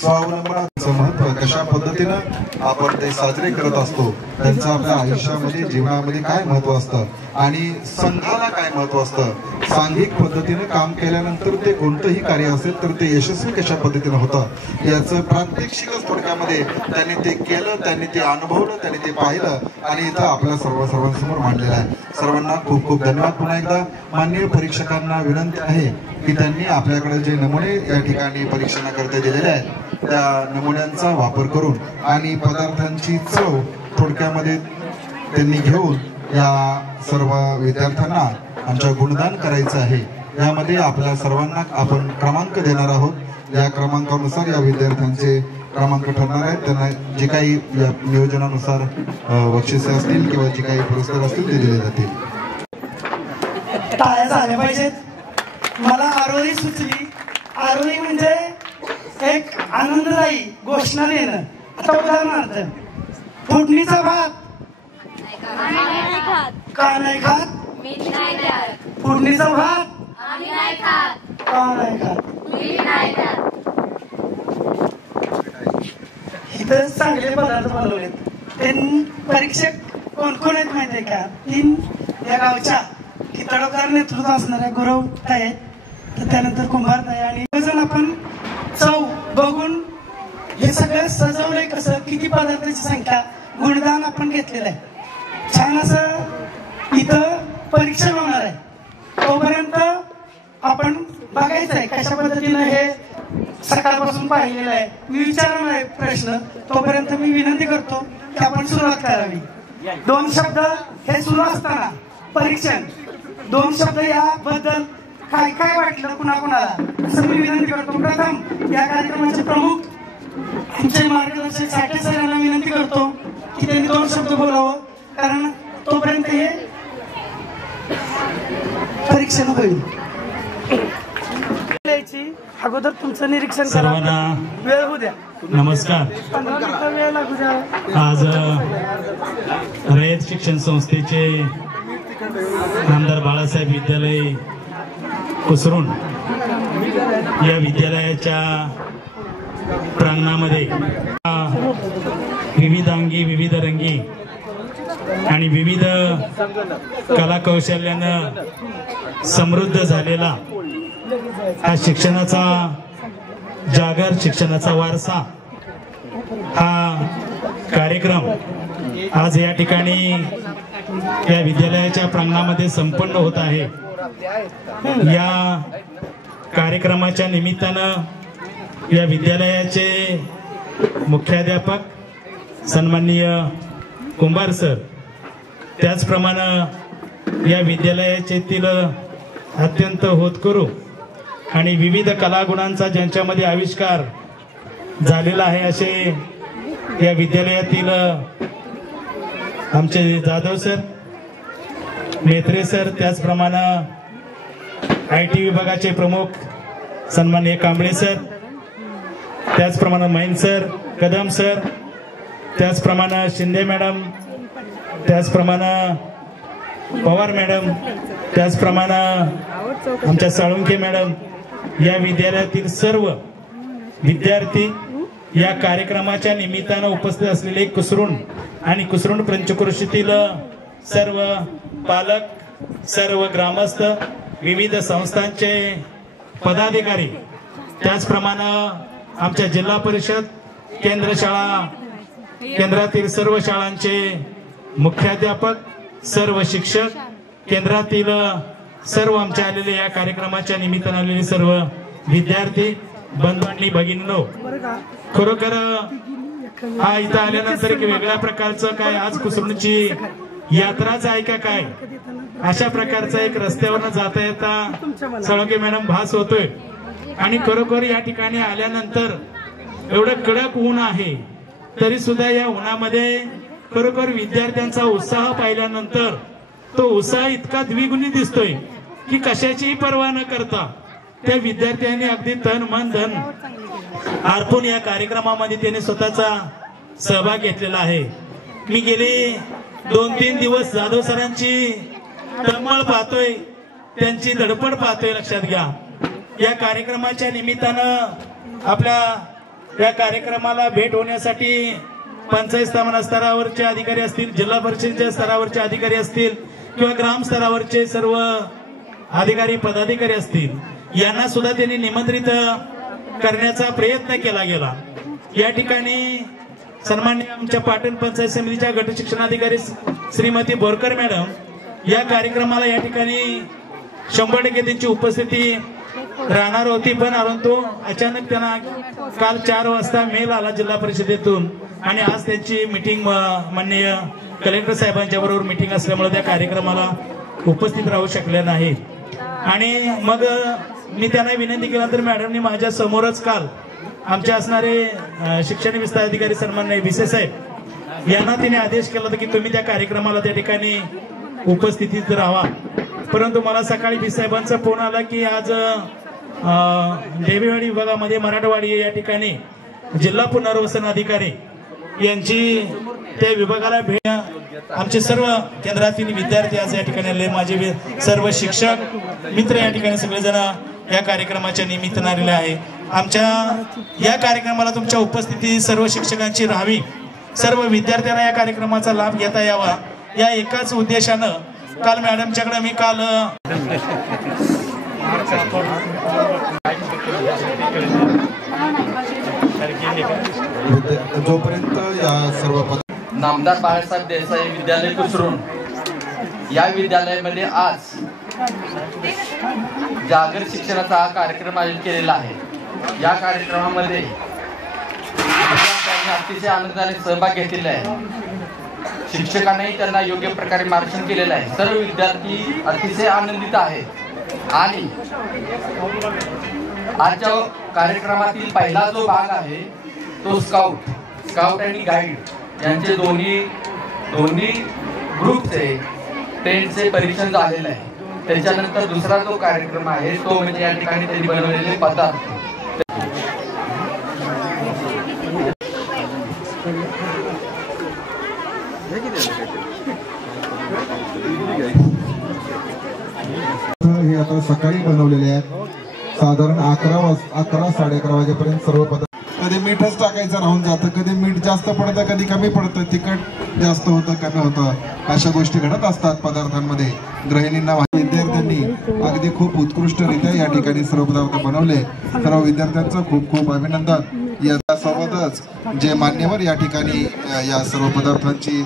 स्वावलंबनाचं महत्व कशा पद्धतीनं आपण ते साजरे करत असतो त्यांचं आपल्या आयुष्यामध्ये जीवनामध्ये काय महत्व असतं आणि संघाला काय महत्व असतं. सांघिक पद्धतीने काम केल्यानंतर ते कोणतंही कार्य असेल तर ते यशस्वी कशा पद्धतीनं होतं याचं प्रात्यक्षिकच थोडक्यामध्ये त्यांनी ते केलं, त्यांनी ते अनुभवलं, त्यांनी ते पाहिलं आणि इथं आपल्या सर्वांसमोर मांडलेलं आहे. सर्वांना खूप खूप धन्यवाद. पुन्हा एकदा माननीय परीक्षकांना विनंती आहे की त्यांनी आपल्याकडे जे नमुने या ठिकाणी परीक्षणाकरता दिलेले आहेत त्या नमुन्यांचा वापर करून आणि पदार्थांची चव थोडक्यामध्ये त्यांनी घेऊन या सर्व विद्यार्थ्यांना आमच्या गुणदान करायचं आहे. यामध्ये आपल्या सर्वांना आपण क्रमांक देणार आहोत. या क्रमांकानुसार या विद्यार्थ्यांचे क्रमांक ठरणार आहेत. त्यांना जे काही या नियोजनानुसार बक्षिसे असतील किंवा जे काही पुरस्कार असतील ते दिले जातील. टाळ्या झाल्या पाहिजेत. मला आरोही सुचली. आरोही म्हणजे एक आनंददायी घोषणा देणं. आता उदाहरणार्थ फोडणीचा भात का नाही खात? फोडणीचा भात का नाही खात? इथं चांगले पदार्थ बनवलेत. त्यांनी परीक्षक कोण कोण आहेत माहिती आहे का? 3 या गावच्या की तडोकार नेतृत्व असणाऱ्या गुरवताई आहेत. तर त्यानंतर कुंभारताई आणि आपण चव बघून हे सगळं सजवलंय. कसं किती पदार्थाची संख्या गुणदान आपण घेतलेलं आहे. छान असं इथं परीक्षण होणार आहे. तोपर्यंत आपण बघायचं आहे कशा पद्धतीनं हे सकाळपासून पाहिलेलं आहे. मी विचारणार आहे प्रश्न. तोपर्यंत मी विनंती करतो की आपण सुरुवात करावी. 2 शब्द हे सुरू असताना परीक्षण 2 शब्द याबद्दल काय काय वाटलं कुणाकुणाला असं मी विनंती करतो. प्रथम या कार्यक्रमाचे प्रमुख आमचे मार्गदर्शक साठे सर यांना विनंती करतो की त्यांनी 2 शब्द बोलावं कारण तोपर्यंत हे परीक्षण होईल. अगोदर तुमचं निरीक्षण सर्वांना वेळ होऊ द्या. नमस्कार. 15 मिनिटं वेळ लागू द्या. आज रयत शिक्षण संस्थेचे आमदार बाळासाहेब विद्यालय कुसरून या विद्यालयाच्या प्रांगणामध्ये विविधांगी विविधरंगी आणि विविध कलाकौशल्यानं समृद्ध झालेला हा शिक्षणाचा जागर शिक्षणाचा वारसा हा कार्यक्रम आज या ठिकाणी या विद्यालयाच्या प्रांगणामध्ये संपन्न होत आहे. या कार्यक्रमाच्या निमित्तानं या विद्यालयाचे मुख्याध्यापक सन्माननीय कुंभार सर, त्याचप्रमाणे या विद्यालयातील अत्यंत होतकरू आणि विविध कलागुणांचा ज्यांच्यामध्ये आविष्कार झालेला आहे असे या विद्यालयातील आमचे जाधव सर, मेत्रे सर, त्याचप्रमाणे IT विभागाचे प्रमुख सन्माननीय कांबळे सर, त्याचप्रमाणे मैन सर, कदम सर, त्याचप्रमाणे शिंदे मॅडम, त्याचप्रमाणे पवार मॅडम, त्याचप्रमाणे आमच्या साळुंखे मॅडम, या विद्यालयातील सर्व विद्यार्थी, या कार्यक्रमाच्या निमित्तानं उपस्थित असलेले कुसरुण आणि कुसरुण पंचक्रोशीतील सर्व पालक, सर्व ग्रामस्थ, विविध संस्थांचे पदाधिकारी, त्याचप्रमाणे आमच्या जिल्हा परिषद केंद्र शाळा केंद्रातील सर्व शाळांचे मुख्याध्यापक, सर्व शिक्षक, केंद्रातील सर्व आमच्या आलेले या कार्यक्रमाच्या निमित्तानं आलेले सर्व विद्यार्थी बंधू आणि भगिनींनो, खरोखर हा इथं आल्यानंतर एक वेगळ्या प्रकारचं काय आज कुसरुणची यात्राच आहे का काय अशा प्रकारचा एक रस्त्यावरनं जाता येता साळुंखे मॅडम भास होतोय. आणि खरोखर या ठिकाणी आल्यानंतर एवढं कडक ऊन आहे तरी सुद्धा या उन्हामध्ये खरोखर विद्यार्थ्यांचा उत्साह पाहिल्यानंतर तो उत्साह इतका द्विगुणी दिसतोय की कशाचीही पर्वा न करता त्या विद्यार्थ्यांनी अगदी तन मन धन अर्पून या कार्यक्रमामध्ये त्यांनी स्वतःचा सहभाग घेतलेला आहे. मी गेले 2-3 दिवस जाधव सरांची तळमळ पाहतोय, त्यांची धडपड पाहतोय. लक्षात घ्या, या कार्यक्रमाच्या निमित्तानं आपल्या या कार्यक्रमाला भेट होण्यासाठी पंचायत स्तरावरचे अधिकारी असतील, जिल्हा परिषदेच्या स्तरावरचे अधिकारी असतील किंवा ग्राम स्तरावरचे सर्व अधिकारी पदाधिकारी असतील, यांना सुद्धा त्यांनी निमंत्रित करण्याचा प्रयत्न केला गेला. या ठिकाणी सन्माननीय आमच्या पाटण पंचायत समितीच्या गट शिक्षणाधिकारी श्रीमती बोरकर मॅडम या कार्यक्रमाला या ठिकाणी 100% त्यांची उपस्थिती राहणार होती, पण परंतु अचानक त्यांना काल 4 वाजता मेल आला जिल्हा परिषदेतून आणि आज त्यांची मीटिंग माननीय कलेक्टर साहेबांच्या बरोबर मीटिंग असल्यामुळे त्या कार्यक्रमाला उपस्थित राहू शकल्या नाहीत. आणि मग मी त्यांना विनंती केल्यानंतर मॅडमनी माझ्या समोरच काल आमचे असणारे शिक्षण विस्तार अधिकारी सन्माननीय भिसे साहेब यांना तिने आदेश केला होता की तुम्ही त्या कार्यक्रमाला त्या ठिकाणी उपस्थितीत राहा. परंतु मला सकाळी भिसे साहेबांचा फोन आला की आज देवीवाडी विभागामध्ये मराठवाडी या ठिकाणी जिल्हा पुनर्वसन अधिकारी यांची त्या विभागाला भेट, आमचे सर्व केंद्रातील विद्यार्थी आज या ठिकाणी आले, माझे सर्व शिक्षक मित्र या ठिकाणी सगळेजण या कार्यक्रमाच्या निमित्ताने आलेले आहे. आमच्या या कार्यक्रमाला तुमच्या उपस्थिती सर्व शिक्षकांची राहावी, सर्व विद्यार्थ्यांना या कार्यक्रमाचा लाभ घेता यावा या एकाच उद्देशानं काल मॅडमच्याकडे मी काल जोपर्यंत या सर्व नामदार बाळासाहेब देसाई विद्यालय कुसरुण या विद्यालयामध्ये आज जागर शिक्षणाचा हा कार्यक्रम आयोजित केलेला आहे. या कार्यक्रमामध्ये विद्यार्थ्यांनी अतिशय आनंदाने सहभाग घेतलेला आहे. शिक्षकांनाही त्यांना योग्य प्रकारे मार्गदर्शन केलेलं आहे. सर्व विद्यार्थी अतिशय आनंदित आहेत. आणि आजच्या कार्यक्रमातील पहिला जो भाग आहे तो स्काउट आणि गाईड यांचे दोन्ही ग्रुपचे टेंटचे परीक्षण झालेलं आहे. त्याच्यानंतर दुसरा जो कार्यक्रम आहे तो म्हणजे या ठिकाणी त्यांनी बनवलेले पदार्थ. हे आता सकाळी बनवलेले आहेत. साधारण 11 साडे11 वाजेपर्यंत सर्व पदार्थ. कधी मीठच टाकायचं राहून जातं, कधी मीठ जास्त पडतं, कधी कमी पडतं, तिखट जास्त होतं, कमी होतं, अशा गोष्टी घडत असतात पदार्थांमध्ये. गृहिणींना विद्यार्थ्यांनी अगदी खूप उत्कृष्टरित्या या ठिकाणी सर्व पदार्थ बनवले. सर्व विद्यार्थ्यांचं खूप खूप अभिनंदन. यासोबतच जे मान्यवर या ठिकाणी या सर्व पदार्थांची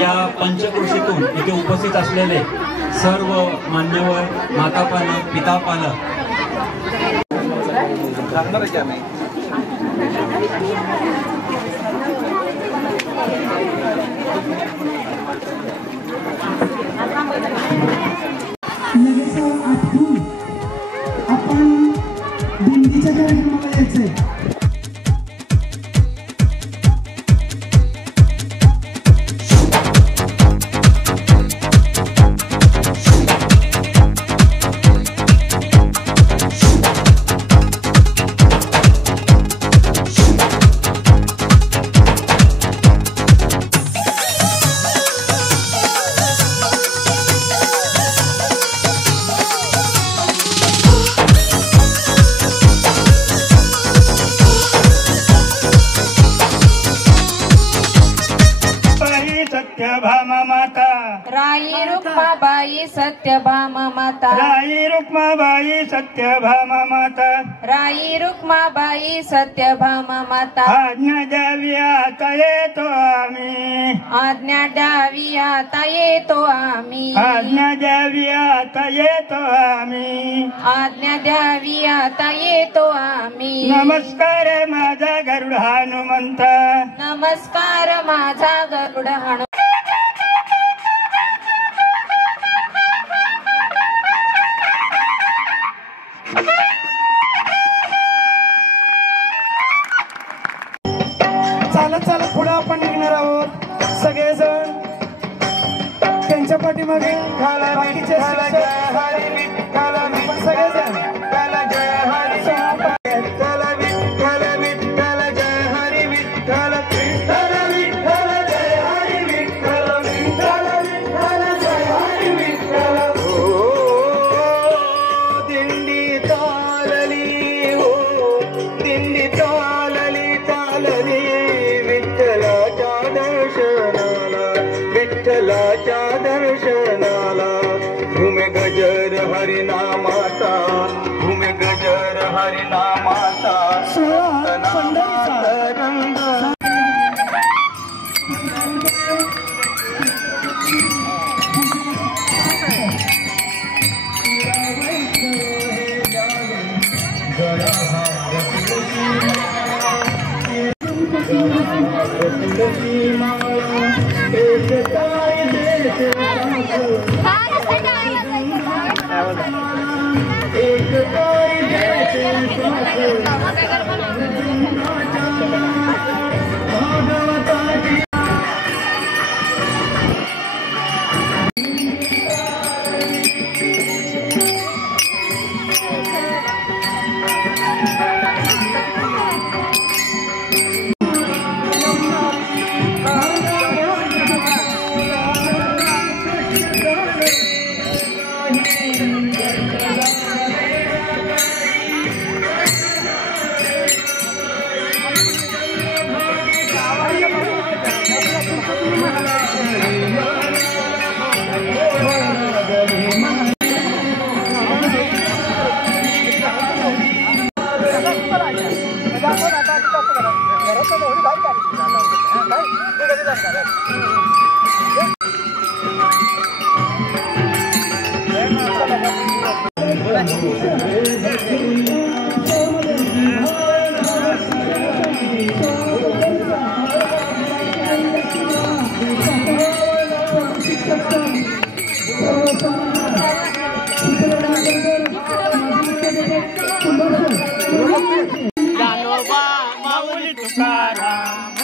या पंचक्रोशीतून इथे उपस्थित असलेले सर्व मान्यवर माता पालक पिता पालक आपण दिंडीच्या कार्यक्रमाला यायचंय. सत्यभामा माता राई रुक्माबाई सत्यभामा माता राई रुक्माबाई सत्यभामा माता राई रुक्माबाई सत्यभामा माता आज्ञा द्यावी आता येतो आम्ही आज्ञा द्यावी आता येतो आम्ही आज्ञा द्यावी आता येतो आम्ही आज्ञा द्यावी आता येतो आम्ही नमस्कार माझा गरुड हनुमंत नमस्कार माझा गरुड हनुमंत चालत चालत पुढे आपण निघणार आहोत. सगळेजण त्यांच्या पाठीमागे बाकीचे सगळेजण विठ्ठलाच्या दर्शनाला भूमे गजर हरिनामाता भूमे गजर हरिनामाता रंग माऊली तुकाराम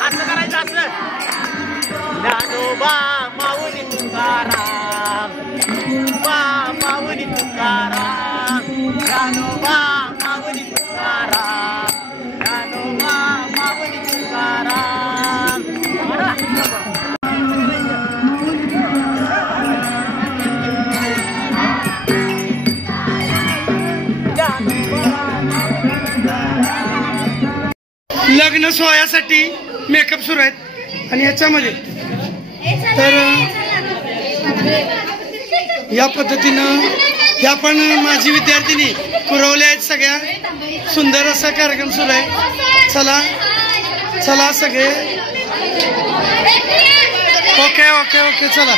असं करायचं असं ज्ञानोबा माऊली तुकाराम माऊली तुकाराम ज्ञानोबा माऊली तुकाराम ज्ञानोबा माऊली तुकाराम लग्न सोहळ्यासाठी मेकअप सुरू आहेत आणि याच्यामध्ये तर या पद्धतीनं ह्या पण माझी विद्यार्थिनी पुरवल्या आहेत. सगळ्या सुंदर असा कार्यक्रम सुरू आहे. चला चला सगळे ओके ओके ओके चला.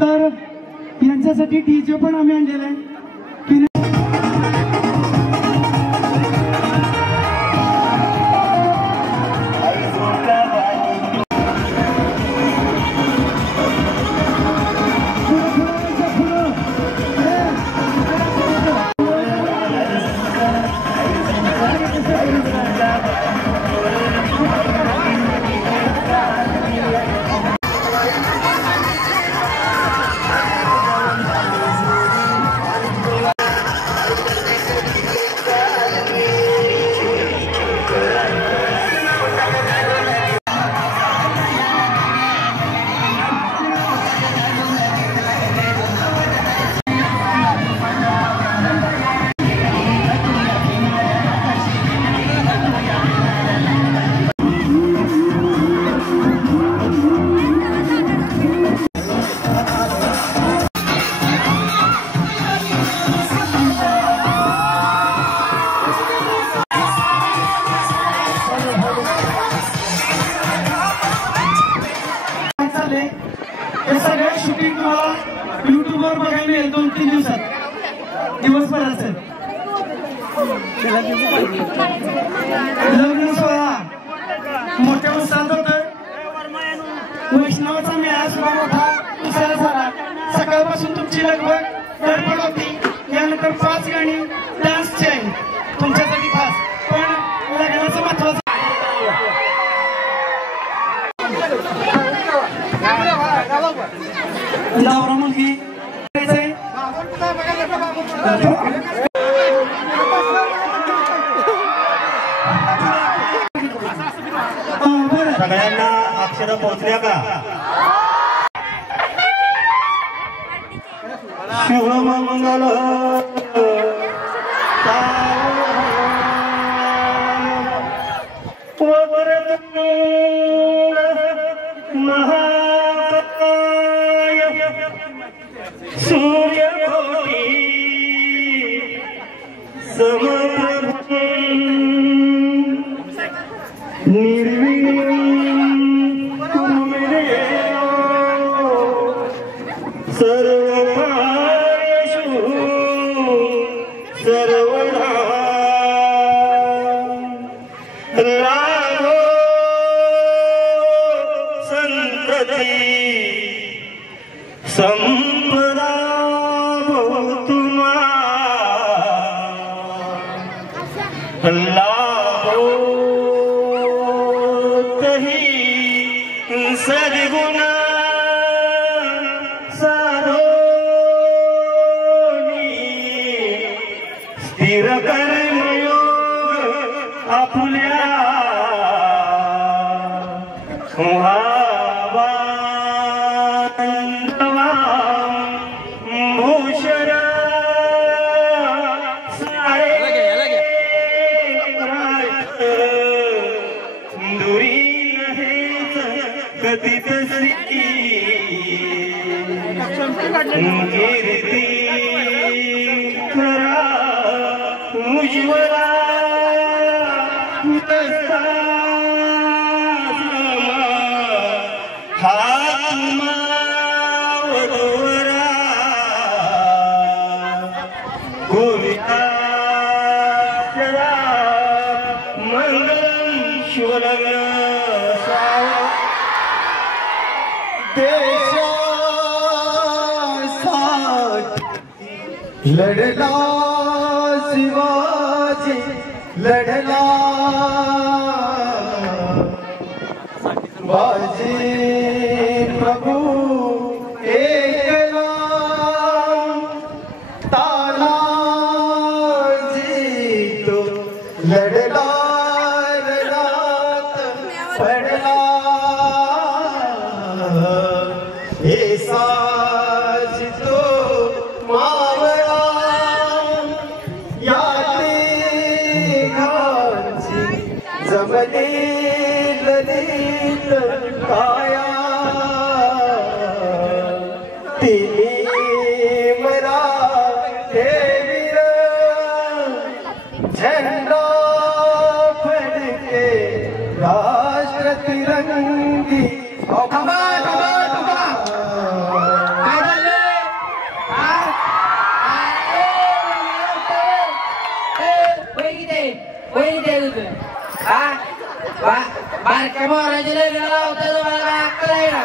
तर यांच्यासाठी डीजे पण आम्ही आणलेला आहे. हे सगळं शूटिंग तुम्हाला युट्यूबवर बघायला मिळेल 2-3 दिवसात. दिवसभर असेल. लग्न सोहळा मोठ्या उत्साहात होतोय. वैष्णवाचा मेळा सुद्धा मोठा उत्साह झाला. सकाळपासून तुमची लगबग धडपड होती. यानंतर 5 गाणी डान्सची आहे तुमच्यासाठी खास. पण लग्नाचं महत्वाचं नवरा मुलगी सगळ्यांना अक्षर पोहोचल्या का? शिवमंगल सूर्यकोटी समप्रभ निर्विघ्नं कुरु मे सर्वकार्येषु सर्वदा. लाभो संतती संपदा भवतु मां. लाभो तहि सद्गुण साधोनी स्थिर कर्मयोग आपुल्या भूषण दुरी कथित श्री कीर्ती करा उज्ज्वला हातमावरा गोविंदा मंगलम शिवलग्न देशासाठी लढला शिवाजी लढला बाजी प्रभू एकला तानाजी तो लढला रणात पडला हे साजी तो मावळा यात्री घाची जमली लढी तिन्ही मराठे वीर झेंडा फडके राष्ट्र तिरंगी. बारक्या मोराची लग्न लावता तुम्हाला काय अक्कल आहे ना?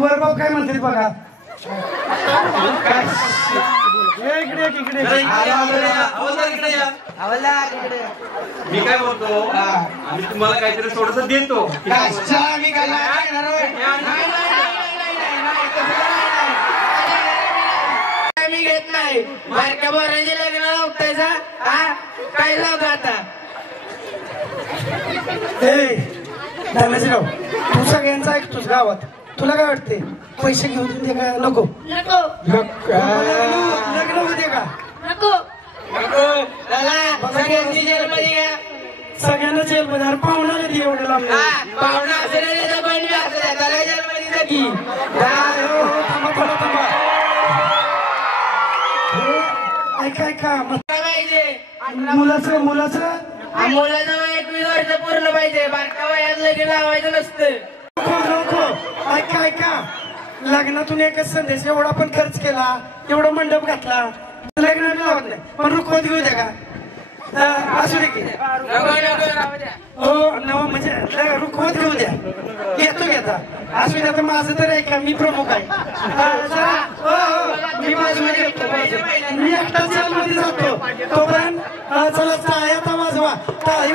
वरबाब काय म्हणते बघा. मी काय बोलतो आम्ही तुम्हाला काहीतरी थोडस देतो. मी घेत नाही. बारक्या बोरांचे लग्न लावतायचा काय लावतो आता? धर्मेशराव तू सगळ्यांचा ऐकतोस गावात. तुला काय वाटते पैसे घेऊन दे का नको? लग्न होते का नको? सगळ्यांनी जेलमध्ये घ्या. सगळ्यांना जेलमध्ये. अरे पाहुणा कधी एवढं लांब पाहुणा असं नाही पण मी असं नाही त्याला जेलमध्ये जागी. थांबा थोडा थांबा. ऐका ऐका मुलाचं मुलाचं वय 21 वर्ष पूर्ण पाहिजे. बारक्या वयात लगेच लावायचं नसतं. नको ऐका ऐका. लग्नातून एकच संदेश. एवढा आपण खर्च केला, एवढा मंडप घातला, लग्न लावत नाही पण रुखवत घेऊ द्या का? असू दे की हो नव म्हणजे रुखवत घेऊ द्या. येतो घेता असू द्या. तर माझं तर ऐका मी प्रमुख आहे. मी बाजूमध्ये येतो. मी एकटा जेलमध्ये जातो तोपर्यंत चला टाळ्या वाजवा. टाळी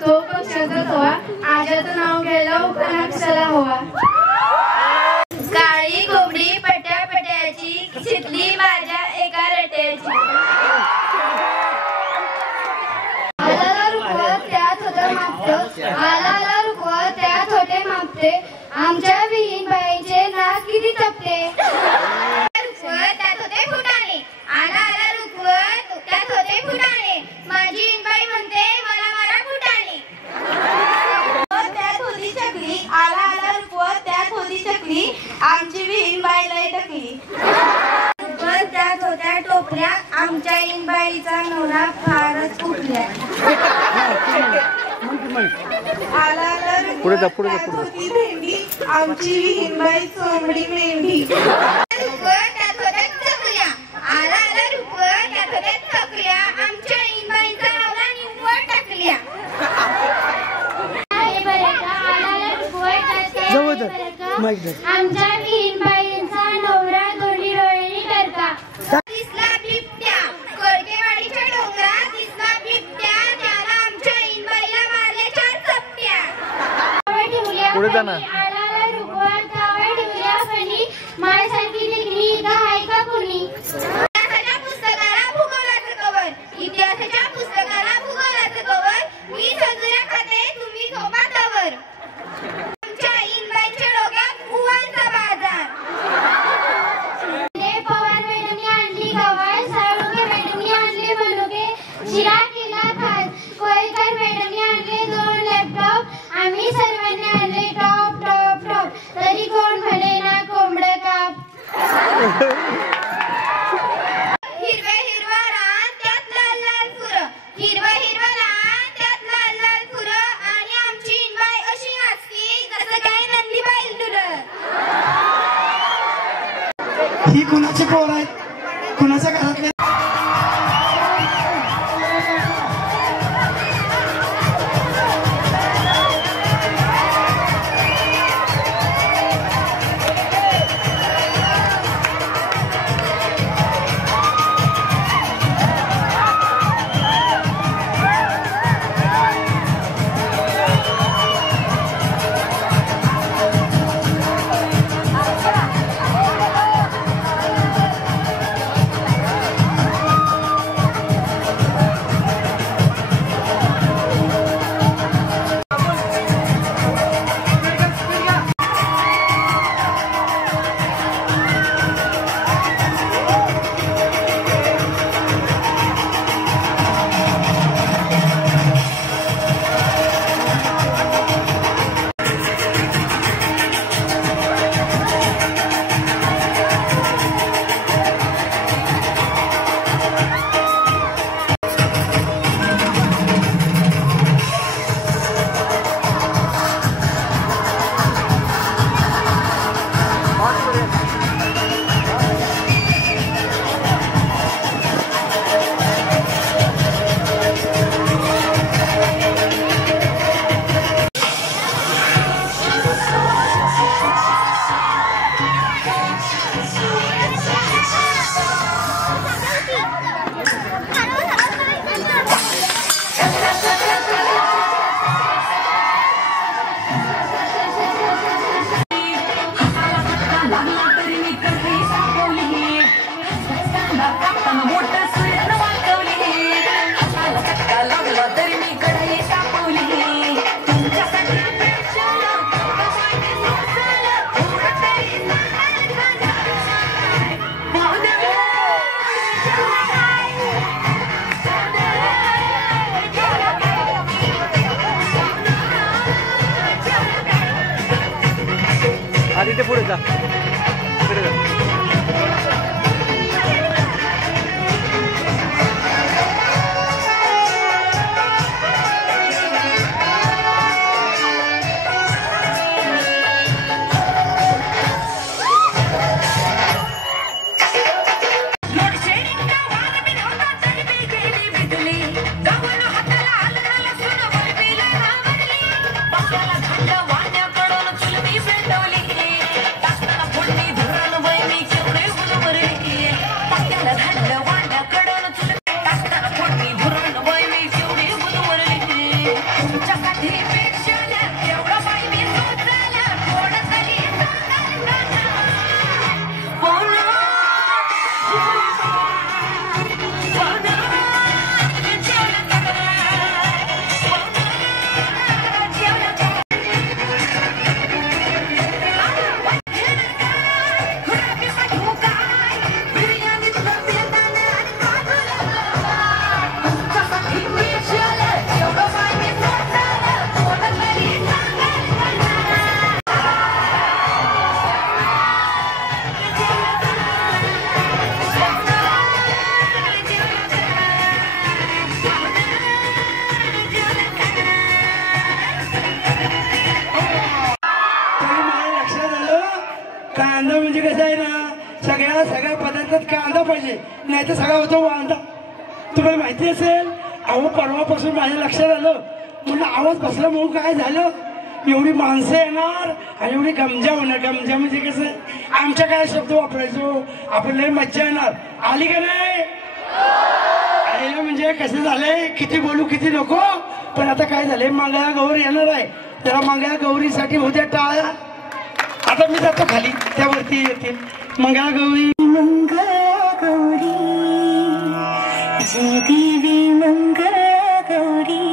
तो पक्षाचा थोवा आजाचं नाव घ्यायला उपनाक्षाला हवा. काळी कोंबडी पट्या पट्याची शितली माझ्या एका रट्याची. आला रुखवत त्यात होतं मापते. आला रुखवत त्यात होते मापते. आमच्या विहीन बाईचे नाक किती तपते. रुखवत त्यात होते फुटाणे. आला रुखवत त्यात होते फुटाणे. माझी इनबाई म्हणते मला मारा फुटाणे. त्यात होती चकली. आला रुखवत त्यात होती चकली. आमची विहीन बाईला टकली. त्यात होत्या टोपल्या. आमच्या इनबाईचा नवरा फारच उठल्या. पुढे जा पुढे जा होती भेंडी. आमची विहीन बाई चोंबडी मेंढी. त्यात होत्या चकल्या. आला रुखवत त्यात होत्या चकल्या. आमच्या इनबाईचा नवरा निव्वळ टाकल्या. आमच्या विहीनबाईंचा नवरा दोन्ही डोळ्यांनी टरका. दिसला बिबट्या कोळकेवाडीच्या डोंगरात. दिसला बिबट्या त्याला आमच्या इनबाईला मारले 4 चपट्या. पुढे जा ना. माझ्यासारखी लेकरी का आहे का कोणी? इतिहासाच्या पुस्तकाला भूगोलाचं कवर. इतिहासाच्या पुस्तकाला भूगोलाचं कवर. मी सजुऱ्या खाते तुम्ही झोपा तवर. आमच्या इनबाईच्या डोक्यात गुवांचा बाजार. पवार मॅडमनी आणली गवाळ. साळुंके मॅडमनी आणले मनुके. शिरा केला खास. कोळेकर मॅडमनी आणले 2 लॅपटॉप. आम्ही सर्वांनी आणले टॉप टॉप टॉप. तरी कोण म्हणे ना कोंबडं काप. हिरवे हिरवा रान त्यात लाल लाल फुलं. हिरवा हिरवा रान त्यात लाल लाल फुलं. आणि आमची इनबाई अशी हसती कसं काय नंदी बैल तुलं. ही कुणाची पोर आहेत? कुणाच्या घरातले? इथे पुढे जा, इकडे जा. कांदा म्हणजे कसं आहे ना, सगळ्या पदार्थात कांदा पाहिजे, नाही तर सगळा होतो वांदा. तुम्हाला माहिती असेल, अहो परवापासून माझ्या लक्षात आलं, म्हणून आवाज बसला म्हणून काय झालं, एवढी माणसं येणार आणि एवढी गमजा होणार. गमजा म्हणजे कसं, आमच्या काय शब्द वापरायचो आपण, लय मज्जा येणार. आली का नाही? आलेलं म्हणजे कसं झालंय, किती बोलू किती नको. पण आता काय झालंय, मंगळागौर येणार आहे, त्याला मंगळागौरीसाठी होत्या टाळ्या. आता मी जातो खाली, त्यावरती येतील मंगळागौरी. मंगळागौरी जय देवी मंगळागौरी,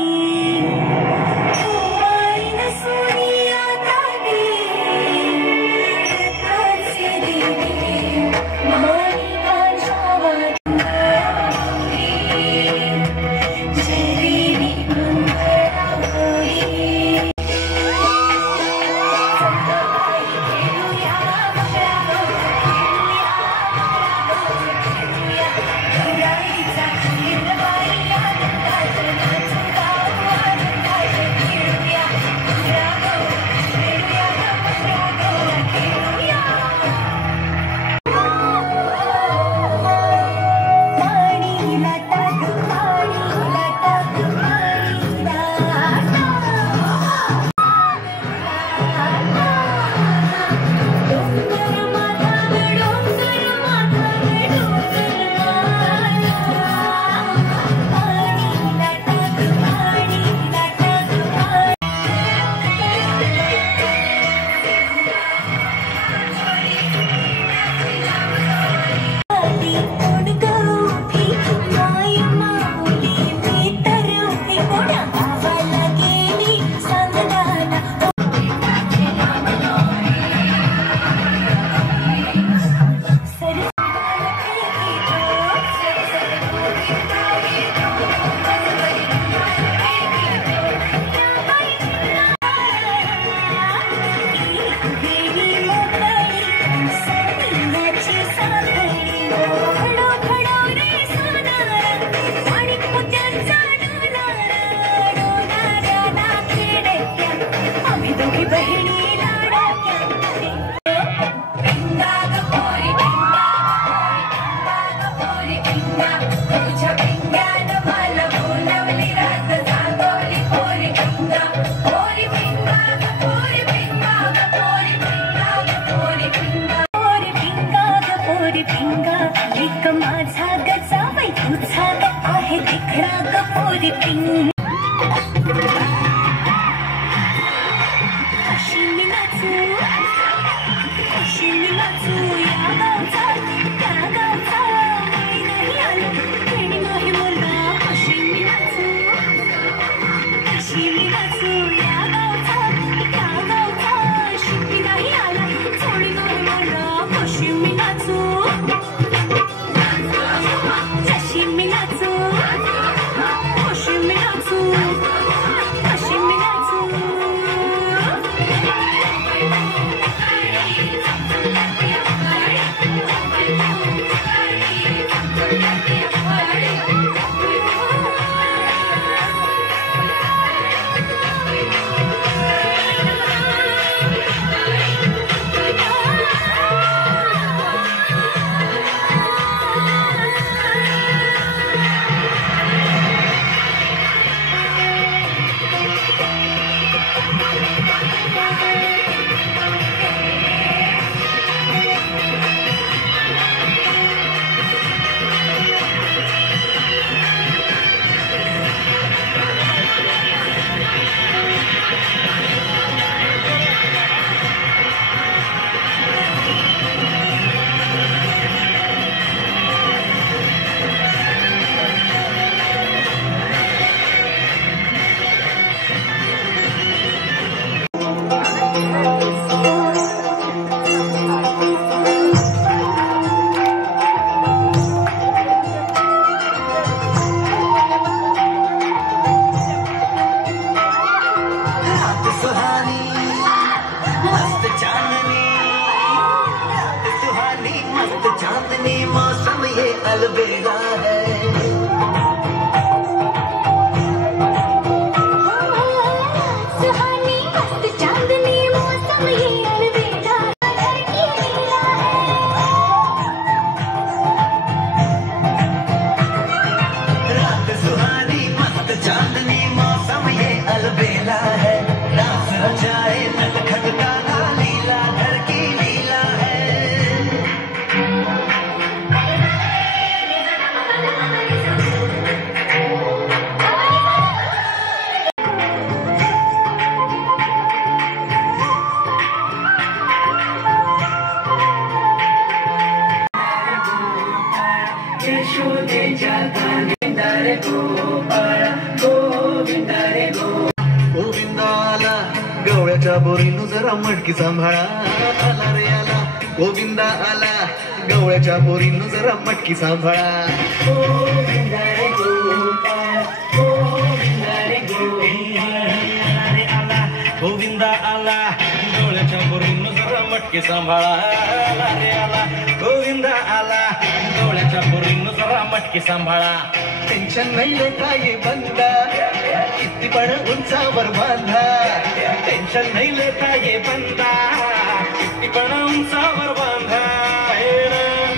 Hey! गवळ्याच्या बोरीनु जरा मटकी सांभाळा. आला रे आला गोविंदा आला, गवळ्याच्या बोरीनु जरा मटकी सांभाळा. गोविंदा रे गोपाळ, गोविंदा रे गोविंदा आला, गवळ्याच्या बोरीनु जरा मटकी सांभाळा. आला रे आला गोविंदा आला, गवळ्याच्या बोरीनु जरा मटकी सांभाळा. टेन्शन नाही लेता ये बंदा, किती पण उंचावर बांधा. टेन्शन नाही लेता ये बंदा, किती पण उंचावर बांधा.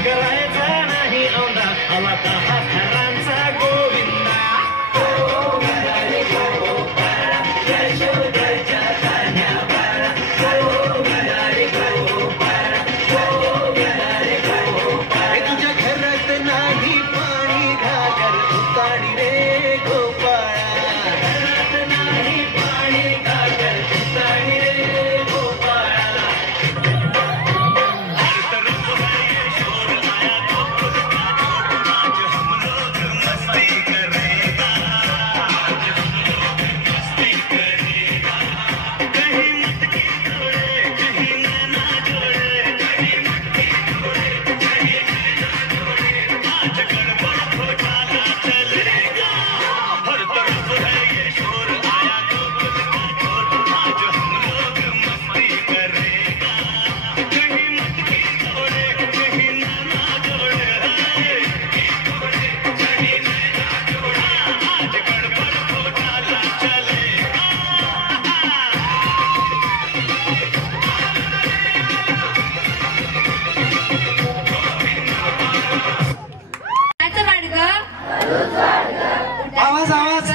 करायचा नाही औंधा, आला दहा घरांचा गोविंदा. गोविंदा रे गोपाळ, यशोदरच्या कान्याबाळा. गोविंदा रे गोपाळ, गोविंदा रे गोपाळ. तुझ्या घरात नाही पाणी घागर उतारी रे गोपाळा. घरात नाही पाणी घागर उतारी रे गोपाळा. आवाज आवाज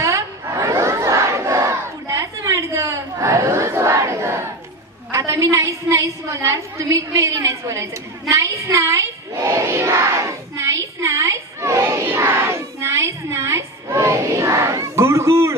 आता मी नाईस नाईस बोलणार, तुम्ही व्हेरी नाईस बोलायचं. Nice nice nice nice nice nice good good.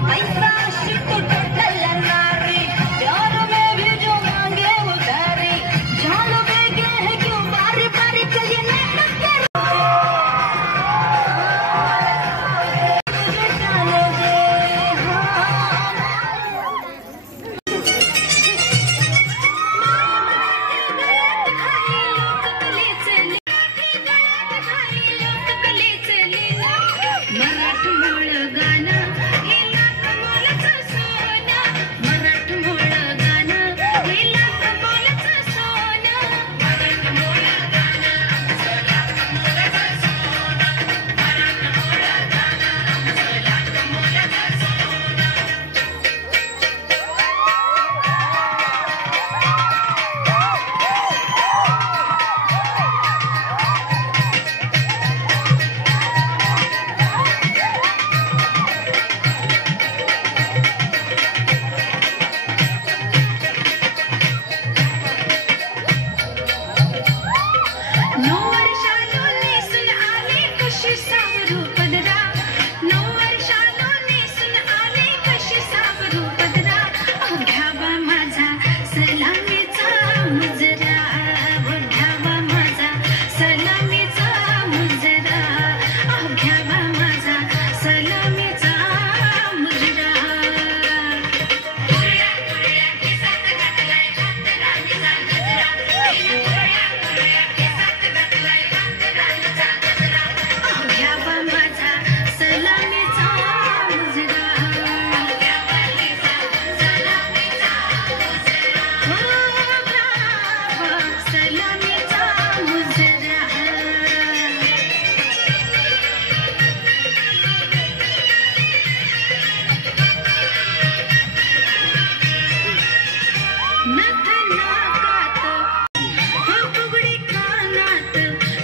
पैसा शिकू टकला नारी, प्यार में भी जो मांगे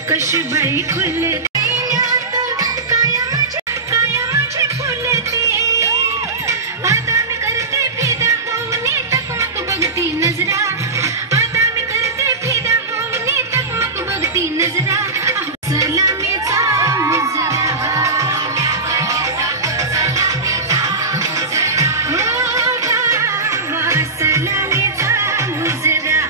कशीबाई खुले आता मी करते फिदा होऊन टकमक बघती नजरा आता मी करते फिदा होऊन टकमक बघती नजरा सलामीचा मुजरा सलामीचा मुजरा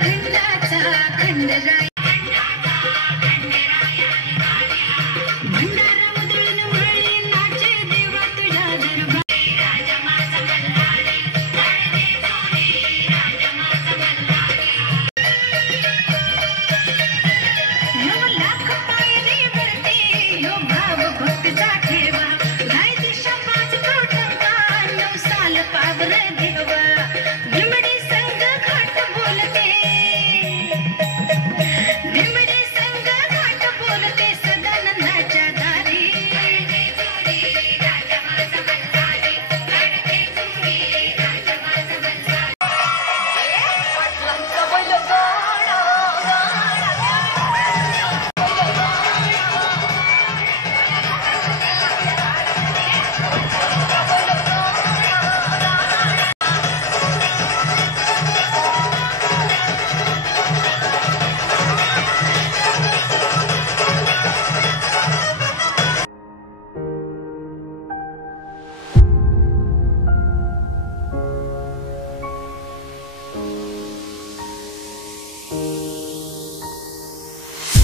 खंडाचा खंड